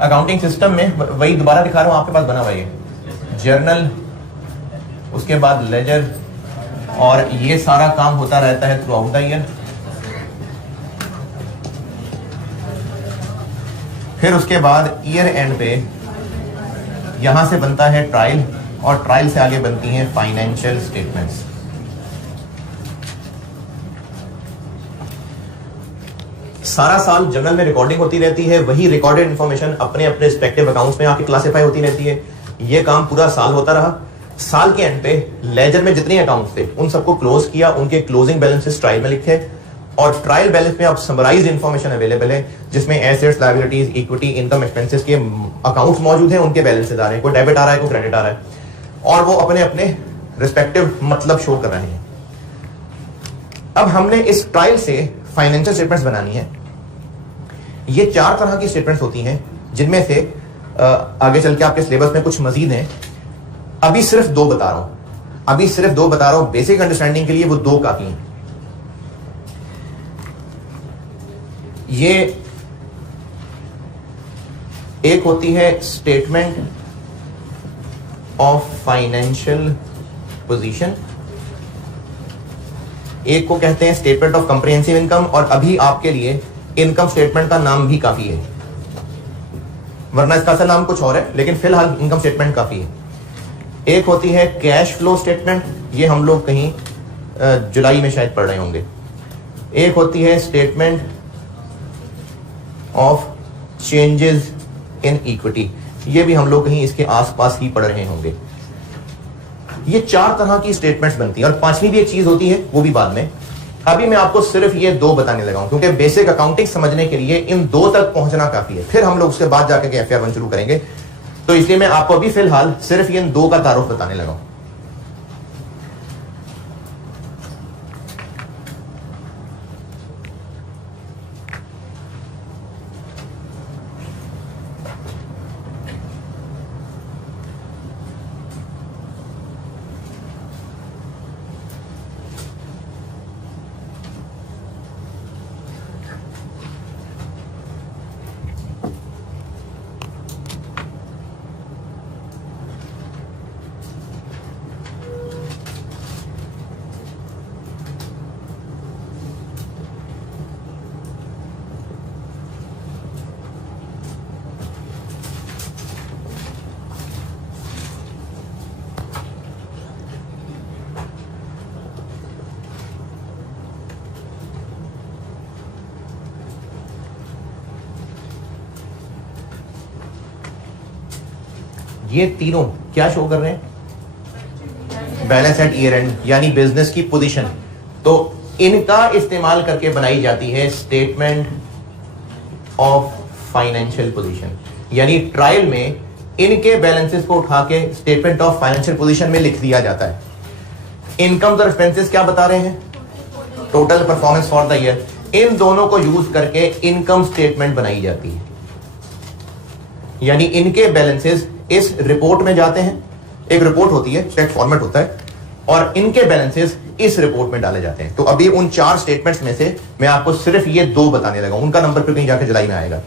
अकाउंटिंग सिस्टम में वही दोबारा दिखा रहा हूं, आपके पास बना हुआ है जर्नल, उसके बाद लेजर, और ये सारा काम होता रहता है थ्रू आउट द ईयर। फिर उसके बाद ईयर एंड पे यहां से बनता है ट्रायल, और ट्रायल से आगे बनती हैं फाइनेंशियल स्टेटमेंट्स। सारा साल जर्नल में रिकॉर्डिंग होती रहती है, वही रिकॉर्डेड इंफॉर्मेशन अपने अपने रिस्पेक्टिव अकाउंट्स में आके क्लासिफाई होती रहती है। ये काम पूरा साल होता रहा। साल के एंड पे लेजर में जितने अकाउंट्स थे उन सबको क्लोज किया, उनके क्लोजिंग बैलेंसेस ट्रायल में लिखे, और ट्रायल बैलेंस में अब समराइज्ड इंफॉर्मेशन अवेलेबल है जिसमें assets, liabilities, equity, income, expenses के अकाउंट्स मौजूद हैं, उनके बैलेंसेस आ रहे हैं, कोई डेबिट आ रहा है, कोई क्रेडिट आ रहा है, और वो अपने अपने रिस्पेक्टिव मतलब शो कर रहे हैं। अब हमने इस ट्रायल से फाइनेंशियल स्टेटमेंट्स बनानी है। ये 4 तरह की स्टेटमेंट्स होती हैं, जिनमें से आगे चल के आपके सिलेबस में कुछ मजीद हैं। अभी सिर्फ 2 बता रहा हूं, बेसिक अंडरस्टैंडिंग के लिए वो 2 काफी हैं। ये एक होती है स्टेटमेंट ऑफ फाइनेंशियल पोजीशन, एक को कहते हैं स्टेटमेंट ऑफ कॉम्प्रिहेंसिव इनकम, और अभी आपके लिए इनकम स्टेटमेंट का नाम भी काफी है, वरना इसका असल नाम कुछ और है, लेकिन फिलहाल इनकम स्टेटमेंट काफी है। एक होती है कैश फ्लो स्टेटमेंट, ये हम लोग कहीं जुलाई में शायद पढ़ रहे होंगे। एक होती है statement of changes in equity, ये भी हम लोग कहीं इसके आसपास ही पढ़ रहे होंगे। ये 4 तरह की स्टेटमेंट्स बनती है, और 5वीं भी एक चीज होती है, वो भी बाद में। अभी मैं आपको सिर्फ ये 2 बताने लगा हूं, क्योंकि बेसिक अकाउंटिंग समझने के लिए इन 2 तक पहुंचना काफी है। फिर हम लोग उसके बाद जाकर के एफआईआर 1 शुरू करेंगे, तो इसलिए मैं आपको अभी फिलहाल सिर्फ इन 2 का तारुफ बताने लगा हूं। ये तीनों क्या शो कर रहे हैं? बैलेंस एट ईयर एंड, यानी बिजनेस की पोजीशन। तो इनका इस्तेमाल करके बनाई जाती है स्टेटमेंट ऑफ फाइनेंशियल पोजीशन, यानी ट्रायल में इनके बैलेंसेस को उठा के स्टेटमेंट ऑफ फाइनेंशियल पोजीशन में लिख दिया जाता है। इनकम्स और एक्सपेंसेस क्या बता रहे हैं? Total performance for the year. इन दोनों को यूज करके इनकम स्टेटमेंट बनाई जाती है, यानी इनके बैलेंसेस इस रिपोर्ट में जाते हैं। एक रिपोर्ट होती है, चेक फॉर्मेट होता है, और इनके बैलेंसेस इस रिपोर्ट में डाले जाते हैं। तो अभी उन 4 स्टेटमेंट्स में से मैं आपको सिर्फ ये 2 बताने लगा, उनका नंबर फिर कहीं जाकर जुलाई में आएगा।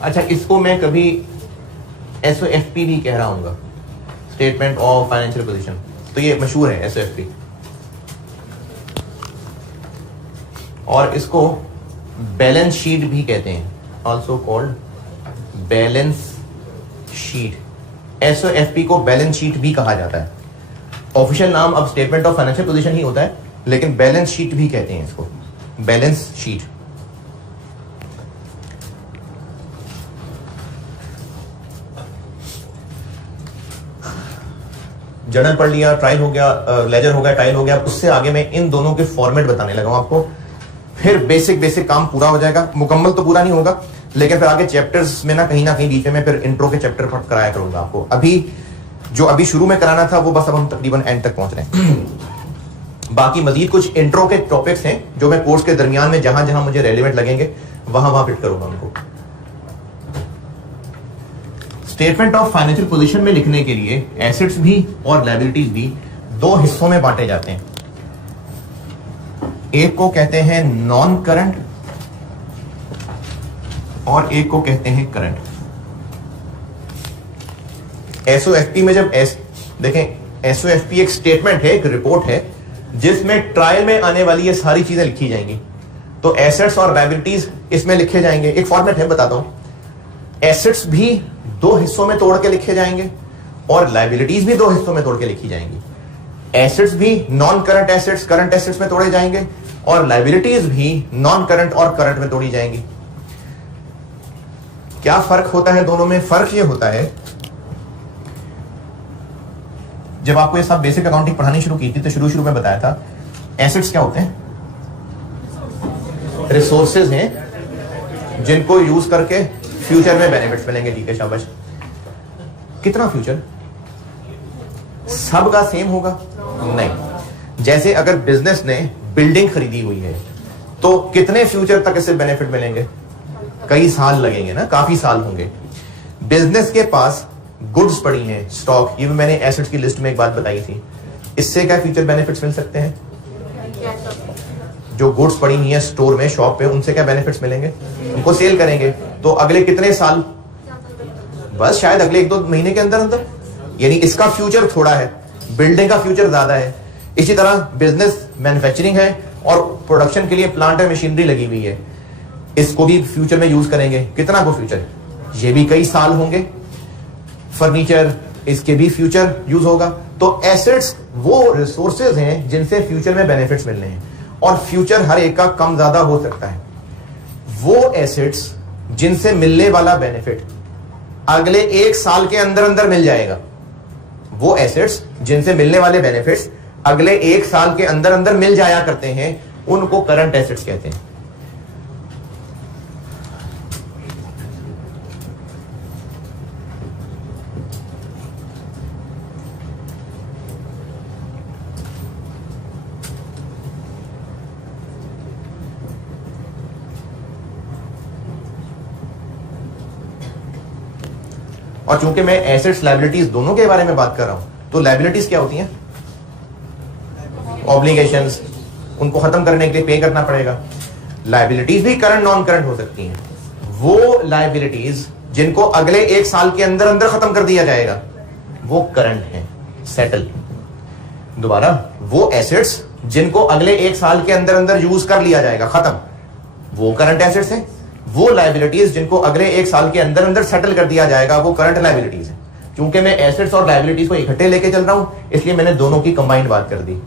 अच्छा, इसको मैं कभी SOFP भी कह रहा हूँ, स्टेटमेंट ऑफ फाइनेंशियल पोजीशन, तो ये मशहूर है SOFP। और इसको बैलेंस शीट भी कहते हैं, also called balance sheet. SOFP को बैलेंस शीट भी कहा जाता है। ऑफिशियल नाम अब स्टेटमेंट ऑफ फाइनेंशियल पोजीशन ही होता है, लेकिन बैलेंस शीट भी कहते हैं इसको, बैलेंस शीट। जर्नल पढ़ लिया, ट्रायल हो गया, लेजर हो गया, ट्रायल हो गया। उससे आगे मैं इन दोनों के फॉर्मेट बताने लगा हूं आपको। फिर बेसिक काम पूरा हो जाएगा, मुकम्मल तो पूरा नहीं होगा, लेकिन फिर आगे चैप्टर्स में ना कहीं बीच में फिर इंट्रो के चैप्टर पर कराया करूंगा आपको। अभी शुरू में कराना था वो बस अब हम तकरीबन एंड तक पहुंच रहे हैं। बाकी मजीद कुछ इंट्रो के टॉपिक्स हैं जो मैं कोर्स के दरमियान में जहां जहां मुझे रेलिवेंट लगेंगे वहां फिट करूंगा उनको। स्टेटमेंट ऑफ फाइनेंशियल पोजीशन में लिखने के लिए एसेट्स भी और लायबिलिटीज भी दो हिस्सों में बांटे जाते हैं। एक को कहते हैं नॉन करंट और एक को कहते हैं करंट। SOFP में जब देखें, SOFP एक स्टेटमेंट है, एक रिपोर्ट है जिसमें ट्रायल में आने वाली ये सारी चीजें लिखी जाएंगी। तो एसेट्स और लायबिलिटीज इसमें लिखे जाएंगे। एक फॉर्मेट है, बताता हूं। एसेट्स भी दो हिस्सों में तोड़ के लिखे जाएंगे और लायबिलिटीज भी दो हिस्सों में तोड़ के लिखी जाएंगी। एसेट्स भी non current assets, current assets में तोड़े जाएंगे और लायबिलिटीज भी नॉन करंट और करंट में तोड़ी जाएंगी। क्या फर्क होता है दोनों में? फर्क ये होता है, जब आपको ये सब बेसिक अकाउंटिंग पढ़ानी शुरू की थी तो शुरू में बताया था एसेट्स क्या होते हैं? रिसोर्सेज हैं जिनको यूज करके फ्यूचर में बेनिफिट्स मिलेंगे। ठीक है, शाबाश। कितना फ्यूचर? सबका सेम होगा? नहीं। जैसे अगर बिजनेस ने बिल्डिंग खरीदी हुई है तो कितने फ्यूचर तक इससे बेनिफिट मिलेंगे? कई साल लगेंगे ना, काफी साल होंगे। बिजनेस के पास गुड्स पड़ी हैं, स्टॉक, ये भी मैंने एसेट्स की लिस्ट में एक बात बताई थी। इससे क्या फ्यूचर बेनिफिट्स मिल सकते हैं? जो गुड्स पड़ी हुई है स्टोर में, शॉप पे, उनसे क्या बेनिफिट्स मिलेंगे? उनको सेल करेंगे तो अगले कितने साल? बस शायद अगले 1-2 महीने के अंदर अंदर। यानी इसका फ्यूचर थोड़ा है, बिल्डिंग का फ्यूचर ज्यादा है। इसी तरह बिजनेस मैन्युफैक्चरिंग है और प्रोडक्शन के लिए प्लांट और मशीनरी लगी हुई है, इसको भी फ्यूचर में यूज करेंगे। कितना को फ्यूचर? ये भी कई साल होंगे। फर्नीचर, इसके भी फ्यूचर यूज होगा। तो एसेट्स वो रिसोर्सेज हैं जिनसे फ्यूचर में बेनिफिट्स मिलने हैं और फ्यूचर हर एक का कम ज्यादा हो सकता है। वो एसेट्स जिनसे मिलने वाला बेनिफिट अगले 1 साल के अंदर अंदर मिल जाएगा, वो एसेट्स जिनसे मिलने वाले बेनिफिट्स अगले 1 साल के अंदर अंदर मिल जाया करते हैं, उनको करंट एसेट्स कहते हैं। और चूंकि मैं एसेट्स लायबिलिटीज दोनों के बारे में बात कर रहा हूं, तो लायबिलिटीज क्या होती हैं? ऑब्लिगेशंस, उनको खत्म करने के लिए पे करना पड़ेगा। लायबिलिटीज भी करंट नॉन करंट हो सकती हैं। वो लायबिलिटीज जिनको अगले 1 साल के अंदर अंदर खत्म कर दिया जाएगा, वो करंट है, सेटल। दोबारा, वो एसेट्स जिनको अगले 1 साल के अंदर अंदर यूज कर लिया जाएगा, खत्म, वो करंट एसेट्स हैं। वो लायबिलिटीज जिनको अगले 1 साल के अंदर अंदर सेटल कर दिया जाएगा, वो करंट लायबिलिटीज है। क्योंकि मैं एसेट्स और लायबिलिटीज को इकट्ठे लेके चल रहा हूं, इसलिए मैंने दोनों की कंबाइंड बात कर दी।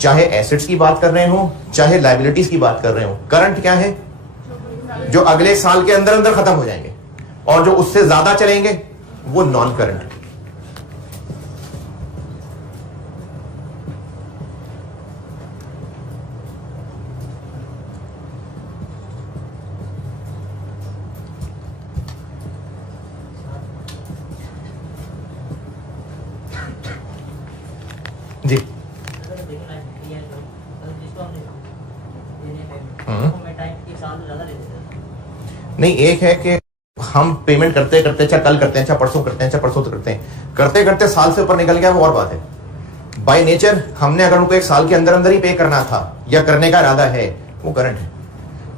चाहे एसेट्स की बात कर रहे हो, चाहे लायबिलिटीज की बात कर रहे हो, करंट क्या है? जो अगले साल के अंदर अंदर खत्म हो जाएंगे, और जो उससे ज्यादा चलेंगे वो नॉन करंट। जी, नहीं, एक है कि हम पेमेंट करते करते, अच्छा कल करते हैं, अच्छा परसों करते हैं, अच्छा परसों तो करते करते साल से ऊपर निकल गया, वो और बात है। बाय नेचर हमने अगर उनको 1 साल के अंदर अंदर ही पे करना था या करने का इरादा है, वो करंट है।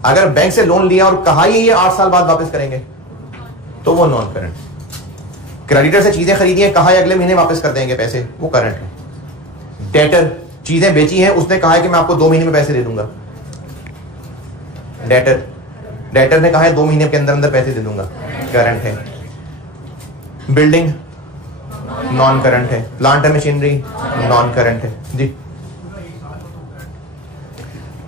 अगर बैंक से लोन लिया और कहा ही ये 8 साल बाद वापस करेंगे, तो वो नॉन करंट। क्रेडिटर से चीजें खरीदी हैं, कहा है अगले महीने वापस कर देंगे पैसे, वो करंट है। डेटर चीजें बेची हैं, उसने कहा है कि मैं आपको 2 महीने में पैसे दे दूंगा, डेटर ने कहा है 2 महीने के अंदर अंदर पैसे दे दूंगा, करंट है। बिल्डिंग नॉन करंट है। Plant and machinery non current है जी।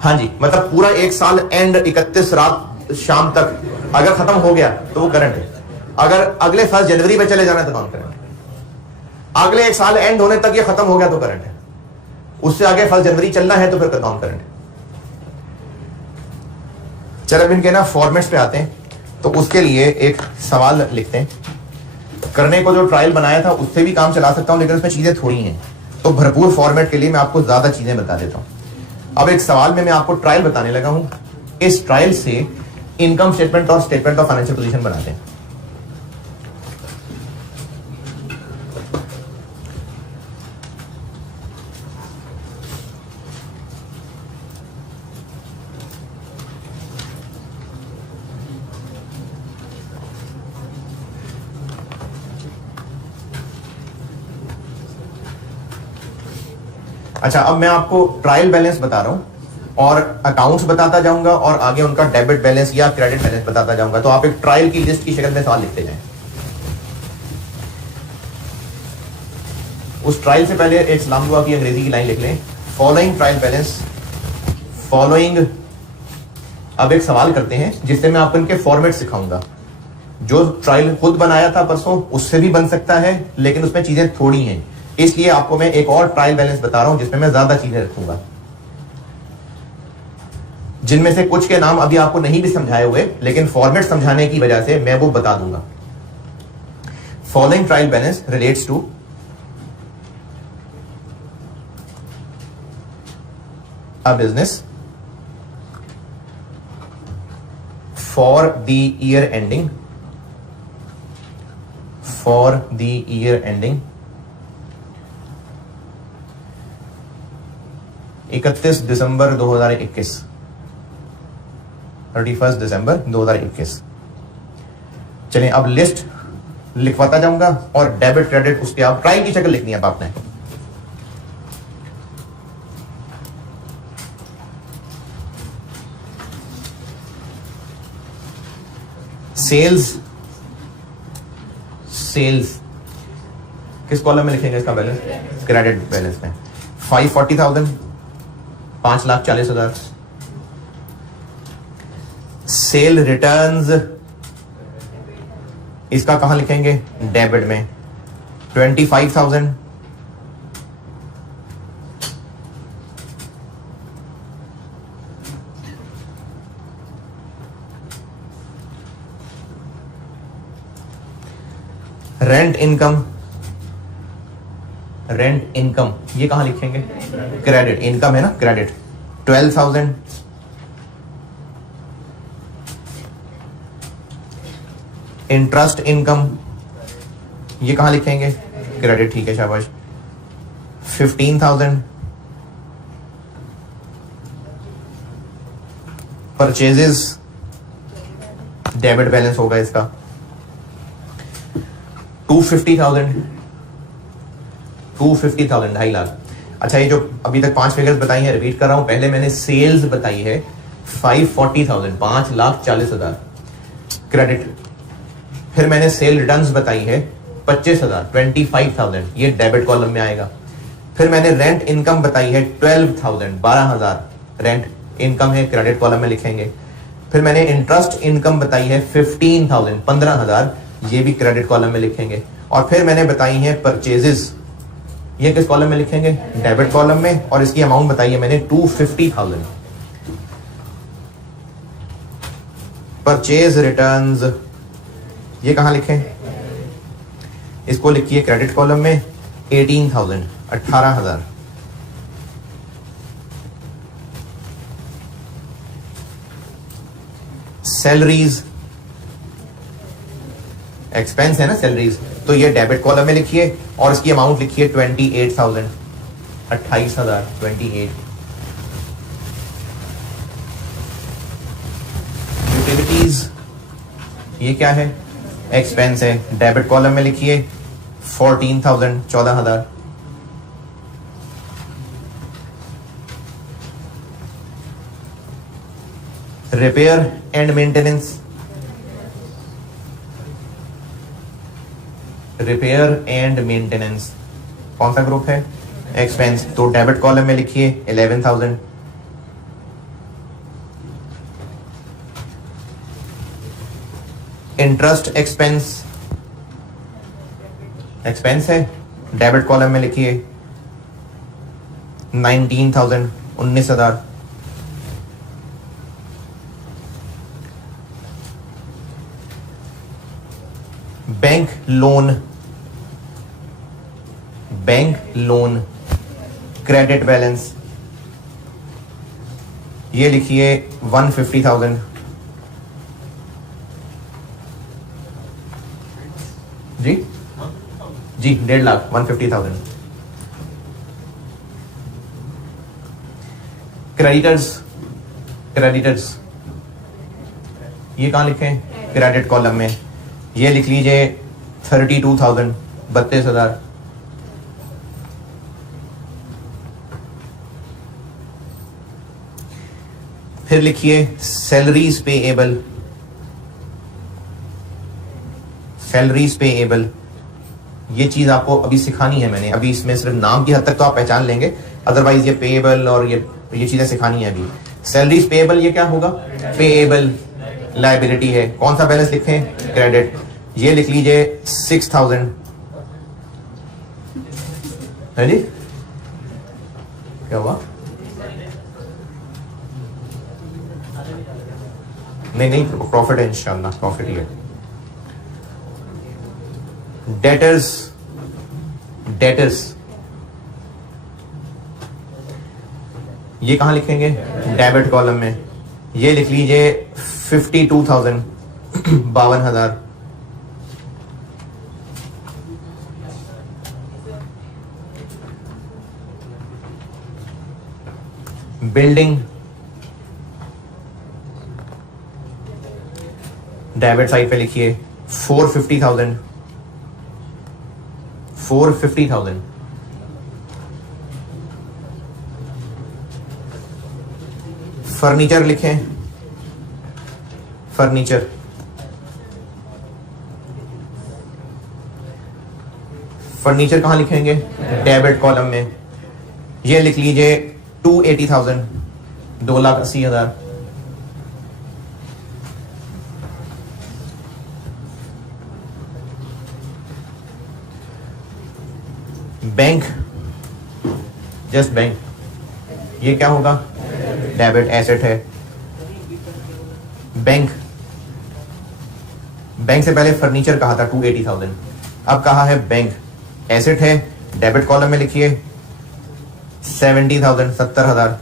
हाँ जी, मतलब पूरा 1 साल एंड 31 रात शाम तक अगर खत्म हो गया तो वो करंट है। अगर अगले 1 जनवरी पे चले जाना तो नॉन करंट है। अगले 1 साल एंड होने तक ये खत्म हो गया तो करंट है। उससे आगे 1 जनवरी चलना है तो फिर नॉन करंट है। चलो अब इनके ना फॉर्मेट्स पे आते हैं। तो उसके लिए एक सवाल लिखते हैं। करने को जो ट्रायल बनाया था उससे भी काम चला सकता हूं, लेकिन उसमें चीजें थोड़ी हैं, तो भरपूर फॉर्मेट के लिए मैं आपको ज्यादा चीजें बता देता हूं। अब एक सवाल में मैं आपको ट्रायल बताने लगा हूं। इस ट्रायल से इनकम स्टेटमेंट और स्टेटमेंट ऑफ फाइनेंशियल पोजीशन बनाते हैं। अच्छा, अब मैं आपको ट्रायल बैलेंस बता रहा हूं और अकाउंट्स बताता जाऊंगा और आगे उनका डेबिट बैलेंस या क्रेडिट बैलेंस बताता जाऊंगा। तो आप एक ट्रायल की लिस्ट की शक्ल में सवाल लिखते जाएं। उस ट्रायल से पहले एक सलाम दुआ की अंग्रेजी की लाइन लिख लें, फॉलोइंग ट्रायल बैलेंस फॉलोइंग। अब एक सवाल करते हैं जिससे मैं आपको इनके फॉर्मेट सिखाऊंगा। जो ट्रायल खुद बनाया था परसों उससे भी बन सकता है, लेकिन उसमें चीजें थोड़ी हैं, इसलिए आपको मैं एक और ट्रायल बैलेंस बता रहा हूं जिसमें मैं ज्यादा चीजें रखूंगा, जिनमें से कुछ के नाम अभी आपको नहीं भी समझाए हुए, लेकिन फॉर्मेट समझाने की वजह से मैं वो बता दूंगा। Following trial balance relates to a business for the year ending 31 December 2021, 31 December 2021। चलिए अब लिस्ट लिखवाता जाऊंगा और डेबिट क्रेडिट उसके आप ट्रायल की शक्ल लिखनी है अब आपने। सेल्स किस कॉलम में लिखेंगे इसका बैलेंस? क्रेडिट बैलेंस में 540,000, 5,40,000। सेल रिटर्न्स इसका कहां लिखेंगे? डेबिट में 25,000। रेंट इनकम ये कहां लिखेंगे? क्रेडिट। इनकम है ना, क्रेडिट 12,000। इंटरेस्ट इनकम ये कहां लिखेंगे? क्रेडिट, ठीक है, शाबाश, 15,000। परचेजेस डेबिट बैलेंस होगा इसका 250,000, 250,000 लाख। अच्छा, ये जो अभी तक 5 फिगर्स बताई हैं रिपीट कर रहा हूं। पहले मैंने सेल्स बताई है 540,000, 5,40,000 क्रेडिट। फिर मैंने सेल रिटर्न्स बताई है 25,000, 25,000, ये डेबिट कॉलम में आएगा। फिर मैंने रेंट इनकम बताई है 12,000, 12,000 रेंट इनकम है, क्रेडिट कॉलम में लिखेंगे। फिर मैंने इंटरेस्ट इनकम बताई है 15,000, 15,000, ये भी क्रेडिट कॉलम में लिखेंगे। और फिर मैंने बताई है परचेजेस, ये किस कॉलम में लिखेंगे? डेबिट कॉलम में। और इसकी अमाउंट बताई है मैंने 250,000। परचेज रिटर्न्स ये कहां लिखें? इसको लिखिए क्रेडिट कॉलम में 18,000, 18,000। सैलरीज एक्सपेंस है ना, सैलरीज, तो ये डेबिट कॉलम में लिखिए और इसकी अमाउंट लिखिए 28,000, 28,000, 28। यूटिलिटीज ये क्या है? एक्सपेंस है, डेबिट कॉलम में लिखिए 14,000 14,000। Repair and maintenance, repair and maintenance कौन सा ग्रुप है? एक्सपेंस, तो डेबिट कॉलम में लिखिए 11,000। इंटरेस्ट एक्सपेंस, एक्सपेंस है, डेबिट कॉलम में लिखिए 19,000 19,000। Bank loan, bank loan credit balance, ये लिखिए 150,000। जी जी 1.5 लाख 150,000। क्रेडिटर्स, क्रेडिटर्स ये कहां लिखे? क्रेडिट कॉलम में, ये लिख लीजिए 32,000 32,000। फिर लिखिए सैलरीज पेएबल, सैलरीज पेएबल, ये चीज आपको अभी सिखानी है मैंने, अभी इसमें सिर्फ नाम की हद तक तो आप पहचान लेंगे, अदरवाइज ये पेएबल और ये चीजें सिखानी है अभी। सैलरीज पेएबल ये क्या होगा? पेएबल लायबिलिटी है, कौन सा बैलेंस लिखें? क्रेडिट, ये लिख लीजिए 6,000। है जी, क्या हुआ? नहीं प्रॉफिट है, इंशाल्लाह प्रॉफिट ही है। डेटर्स, डेटर्स ये कहां लिखेंगे? डेबिट कॉलम में, ये लिख लीजिए 52,000 52,000। बिल्डिंग, डेबिट साइड पे लिखिए 450,000 450,000। फर्नीचर लिखें, फर्नीचर, फर्नीचर कहां लिखेंगे? डेबिट कॉलम में, ये लिख लीजिए 280,000 2,80,000। बैंक, जस्ट बैंक, ये क्या होगा? डेबिट एसेट है। बैंक, बैंक से पहले फर्नीचर कहा था 280,000, अब कहा है बैंक, एसेट है, डेबिट कॉलम में लिखिए 70,000 70,000।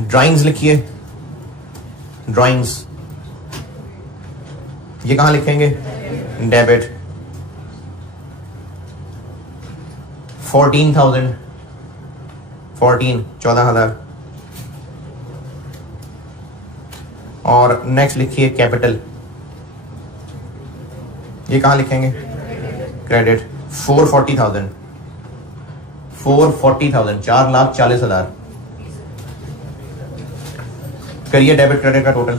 ड्राइंग्स लिखिए, ड्राइंग्स ये कहां लिखेंगे? डेबिट 14,000 14,000। और नेक्स्ट लिखिए कैपिटल, ये कहां लिखेंगे? क्रेडिट 440,000 4,40,000 करिए डेबिट क्रेडिट का टोटल।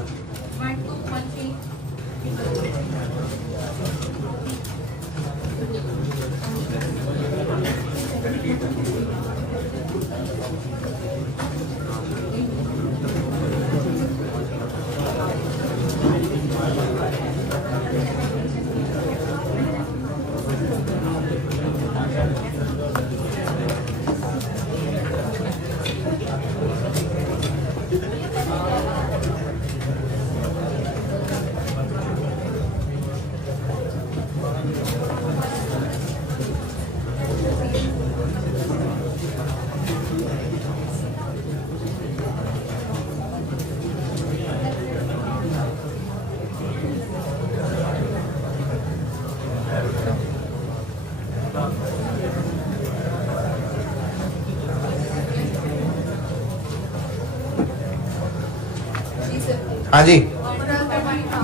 हाँ जी,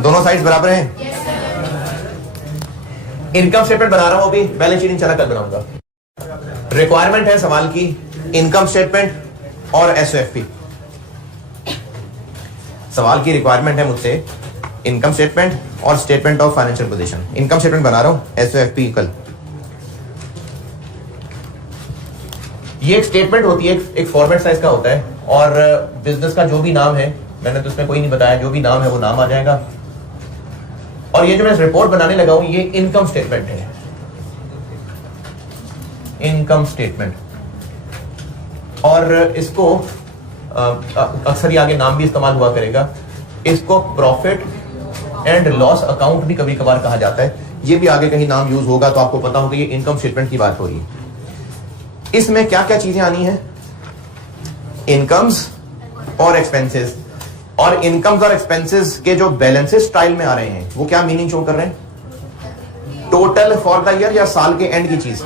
दोनों साइड्स बराबर हैं। इनकम स्टेटमेंट बना रहा हूं अभी, बैलेंस शीट इंशाल्लाह कल बनाऊंगा। रिक्वायरमेंट है सवाल की इनकम स्टेटमेंट और एसओएफपी। सवाल की रिक्वायरमेंट है मुझसे इनकम स्टेटमेंट और statement of financial position. Income statement बना रहा हूं, एसओएफपी कल। ये एक स्टेटमेंट होती है, एक फॉर्मेट साइज का होता है, और बिजनेस का जो भी नाम है, मैंने तो उसमें कोई नहीं बताया, जो भी नाम है वो नाम आ जाएगा। और ये जो मैं रिपोर्ट बनाने लगा हूं ये इनकम स्टेटमेंट है, इनकम स्टेटमेंट। और इसको अक्सर ही आगे नाम भी इस्तेमाल हुआ करेगा, इसको प्रॉफिट एंड लॉस अकाउंट भी कभी कभार कहा जाता है। ये भी आगे कहीं नाम यूज होगा तो आपको पता होगा ये इनकम स्टेटमेंट की बात हो रही है। इसमें क्या क्या चीजें आनी है, इनकम्स और एक्सपेंसेस। और इनकम्स और एक्सपेंसेस के जो बैलेंसेस स्टाइल में आ रहे हैं वो क्या मीनिंग शो कर रहे हैं, टोटल फॉर द ईयर या साल के एंड की चीज,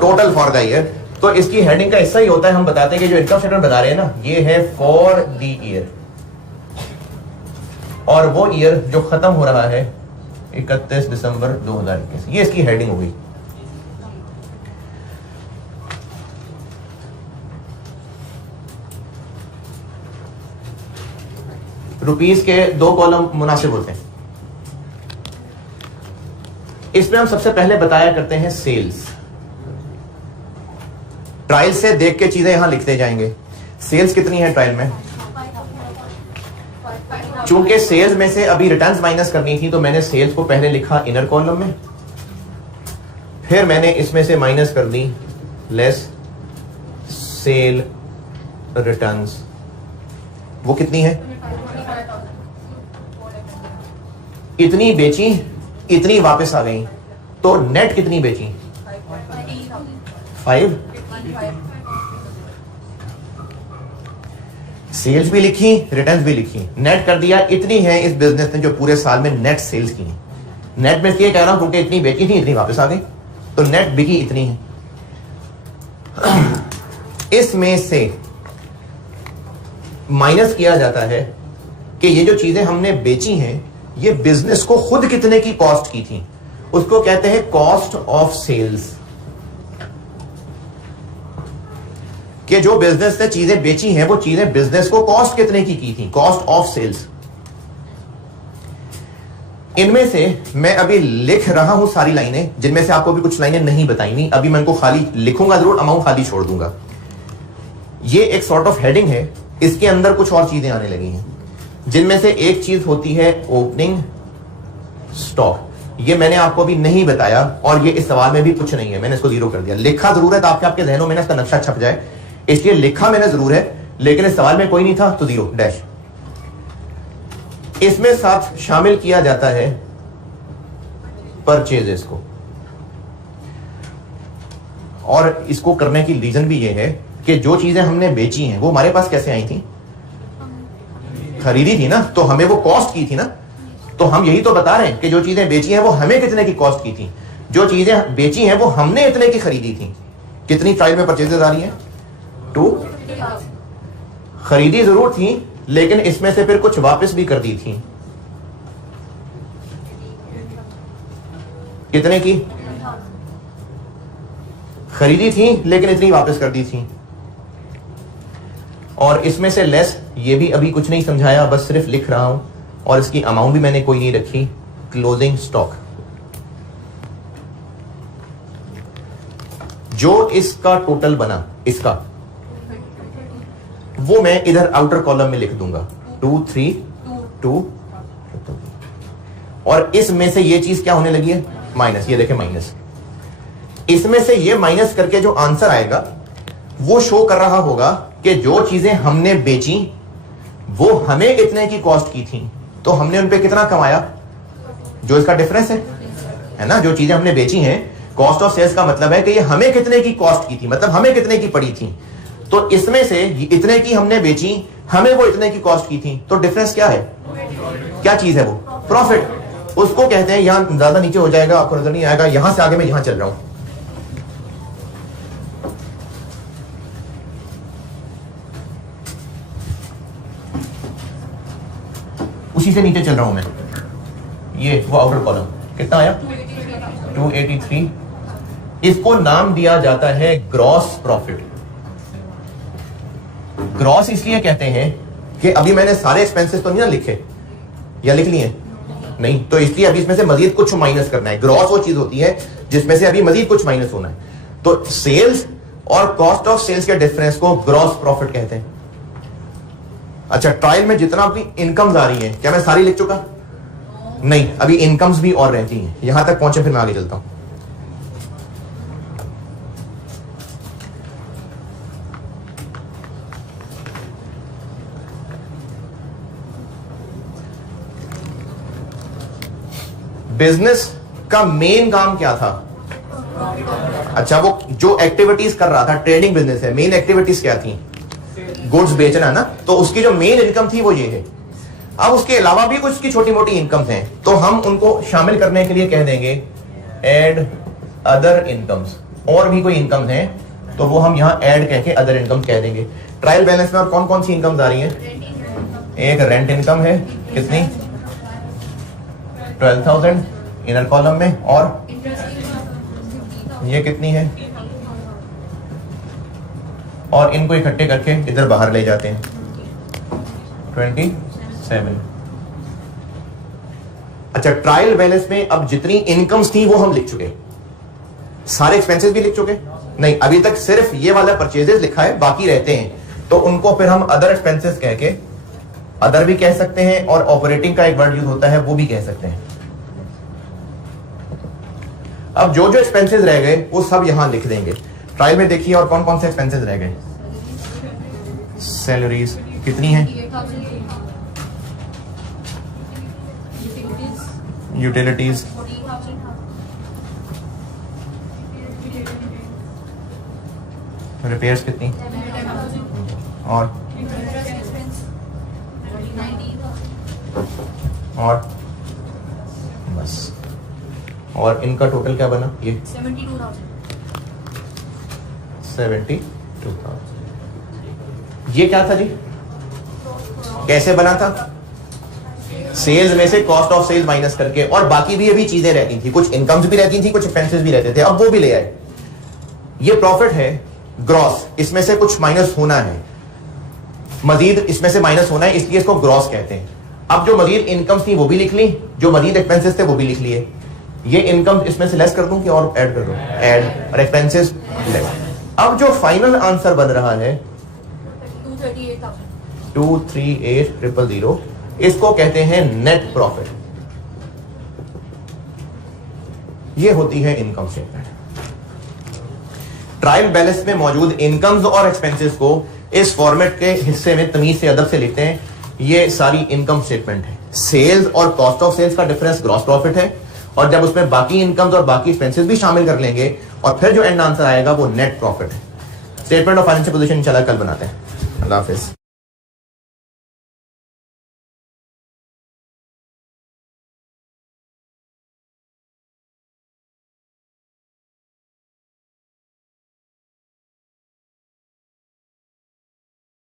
टोटल फॉर द ईयर। तो इसकी हेडिंग का हिस्सा ही होता है, हम बताते हैं कि जो इनकम स्टेटमेंट बना रहे हैं ना ये है फॉर द ईयर, और वो ईयर जो खत्म हो रहा है 31 दिसंबर 2021, ये इसकी हेडिंग होगी। रुपीस के 2 कॉलम मुनासिब होते हैं। इसमें हम सबसे पहले बताया करते हैं सेल्स। ट्रायल से देख के चीजें यहां लिखते जाएंगे। सेल्स कितनी है ट्रायल में, चूंकि सेल्स में से अभी रिटर्न्स माइनस करनी थी तो मैंने सेल्स को पहले लिखा इनर कॉलम में, फिर मैंने इसमें से माइनस कर दी लेस सेल रिटर्न्स। वो कितनी है, इतनी बेची इतनी वापस आ गई, तो नेट कितनी बेची 5। सेल्स भी लिखी रिटर्न्स भी लिखी, नेट कर दिया इतनी है इस बिजनेस ने जो पूरे साल में नेट सेल्स की। नेट में इसलिए कह रहा हूं क्योंकि इतनी बेची थी इतनी वापस आ गई, तो नेट बिकी इतनी है। इसमें से माइनस किया जाता है कि ये जो चीजें हमने बेची हैं ये बिजनेस को खुद कितने की कॉस्ट की थी, उसको कहते हैं कॉस्ट ऑफ सेल्स। कि जो बिजनेस ने चीजें बेची हैं वो चीजें बिजनेस को कॉस्ट कितने की थी, कॉस्ट ऑफ सेल्स। इनमें से मैं अभी लिख रहा हूं सारी लाइनें, जिनमें से आपको भी कुछ लाइनें नहीं बताई, अभी मैं इनको खाली लिखूंगा जरूर, अमाउंट खाली छोड़ दूंगा। ये एक सॉर्ट ऑफ हेडिंग है, इसके अंदर कुछ और चीजें आने लगी हैं, जिनमें से एक चीज होती है ओपनिंग स्टॉक। ये मैंने आपको अभी नहीं बताया और ये इस सवाल में भी कुछ नहीं है, मैंने इसको जीरो कर दिया। लिखा जरूर है ताकि आपके जहनों में ना इसका नक्शा छप जाए, इसलिए लिखा मैंने जरूर है, लेकिन इस सवाल में कोई नहीं था तो जीरो डैश। इसमें साथ शामिल किया जाता है परचेजेस को, और इसको करने की रीजन भी ये है कि जो चीजें हमने बेची हैं वो हमारे पास कैसे आई थी, खरीदी थी ना, तो हमें वो कॉस्ट की थी ना। तो हम यही तो बता रहे हैं कि जो चीजें बेची हैं वो हमें कितने की कॉस्ट की थी, जो चीजें बेची हैं वो हमने इतने की खरीदी थी। कितनी ट्रायल में परचेजेस आ रही हैं 2। खरीदी जरूर थी लेकिन इसमें से फिर कुछ वापस भी कर दी थी। कितने की खरीदी थी लेकिन इतनी वापस कर दी थी। और इसमें से लेस, ये भी अभी कुछ नहीं समझाया, बस सिर्फ लिख रहा हूं, और इसकी अमाउंट भी मैंने कोई नहीं रखी। क्लोजिंग स्टॉक, जो इसका टोटल बना इसका, वो मैं इधर आउटर कॉलम में लिख दूंगा 2 3 2। और इसमें से ये चीज क्या होने लगी है, माइनस। ये देखें माइनस, इसमें से ये माइनस करके जो आंसर आएगा वो शो कर रहा होगा कि जो चीजें हमने बेची वो हमें इतने की कॉस्ट की थी, तो हमने उन पे कितना कमाया, जो इसका डिफरेंस है ना। जो चीजें हमने बेची हैं, कॉस्ट ऑफ सेल्स का मतलब है कि ये हमें कितने की कॉस्ट की थी, मतलब हमें कितने की पड़ी थी। तो इसमें से इतने की हमने बेची, हमें वो इतने की कॉस्ट की थी, तो डिफरेंस क्या है, क्या चीज है वो, प्रॉफिट। उसको कहते हैं, यहां ज्यादा नीचे हो जाएगा आपको नजर नहीं आएगा, यहां से आगे मैं यहां चल रहा हूं। उसी इसी से नीचे चल रहा हूं मैं, ये वो आउटर कॉलम कितना आया 283। इसको नाम दिया जाता है ग्रॉस प्रॉफिट। ग्रॉस इसलिए कहते हैं कि अभी मैंने सारे एक्सपेंसेस तो नहीं ना लिखे, या लिख लिए नहीं, तो इसलिए अभी इसमें से मजीद कुछ माइनस करना है। ग्रॉस वो चीज होती है जिसमें से अभी मजीद कुछ माइनस होना है। तो सेल्स और कॉस्ट ऑफ सेल्स के डिफरेंस को ग्रॉस प्रॉफिट कहते हैं। अच्छा, ट्रायल में जितना भी इनकम्स आ रही है, क्या मैं सारी लिख चुका? नहीं, अभी इनकम्स भी और रहती हैं। यहां तक पहुंचे फिर मैं आगे चलता हूं। बिजनेस का मेन काम क्या था? अच्छा, वो जो एक्टिविटीज कर रहा था, ट्रेडिंग बिजनेस है, मेन एक्टिविटीज क्या थी? गुड्स बेचना ना। तो उसकी जो मेन इनकम थी वो ये है। अब उसके अलावा भी कुछ की छोटी मोटी इनकम्स हैं, तो हम उनको शामिल करने के लिए कह देंगे ऐड अदर इनकम्स। और भी कोई इनकम्स हैं तो वो हम यहां ऐड कह के अदर इनकम कह देंगे। ट्रायल बैलेंस में और कौन कौन सी इनकम्स आ रही हैं? एक रेंट इनकम है, कितनी? 12,000 इनर कॉलम में। और ये कितनी है? और इनको इकट्ठे करके इधर बाहर ले जाते हैं 27। अच्छा, ट्रायल बैलेंस में अब जितनी इनकम्स थी वो हम लिख चुके, सारे एक्सपेंसेस भी लिख चुके? नहीं, अभी तक सिर्फ ये वाला परचेजेस लिखा है, बाकी रहते हैं। तो उनको फिर हम अदर एक्सपेंसेस कह के, अदर भी कह सकते हैं और ऑपरेटिंग का एक वर्ड यूज होता है वो भी कह सकते हैं। अब जो जो एक्सपेंसेस रह गए वो सब यहां लिख देंगे। ट्रायल में देखिए और कौन कौन से एक्सपेंसेस रह गए। सैलरीज कितनी है? यूटिलिटीज रिपेयर्स कितनी? और बस। और इनका टोटल क्या बना? ये 72,000। ये क्या था जी? कैसे बना था? सेल्स में से कॉस्ट ऑफ सेल्स माइनस करके, और बाकी भी अभी चीजें रहती थी, कुछ इनकम्स भी रहती थी, कुछ एक्सपेंसेस भी रहते थे, अब वो भी ले आए। ये प्रॉफिट है ग्रॉस, इसमें से कुछ माइनस होना है, मजीद इसमें से माइनस होना है, इसलिए इसको ग्रॉस कहते हैं। अब जो मजीद इनकम्स थी वो भी लिख ली, जो मजीद एक्सपेंसेस थे वो भी लिख लिए। ये इनकम इसमें से लेस कर दूं कि और ऐड कर दूं? ऐड, और एक्सपेंसेस लेस। अब जो फाइनल आंसर बन रहा है 238,000, इसको कहते हैं नेट प्रॉफिट। ये होती है इनकम स्टेटमेंट। ट्रायल बैलेंस में मौजूद इनकम्स और एक्सपेंसेस को इस फॉर्मेट के हिस्से में तमीज से अदब से लिखते हैं। ये सारी इनकम स्टेटमेंट है। सेल्स और कॉस्ट ऑफ सेल्स का डिफरेंस ग्रॉस प्रॉफिट है, और जब उसमें बाकी इनकम्स और बाकी एक्सपेंसेस भी शामिल कर लेंगे और फिर जो एंड आंसर आएगा वो नेट प्रॉफिट है। स्टेटमेंट ऑफ फाइनेंशियल पोजीशन इंशाल्लाह कल बनाते हैं। अल्लाह हाफिज।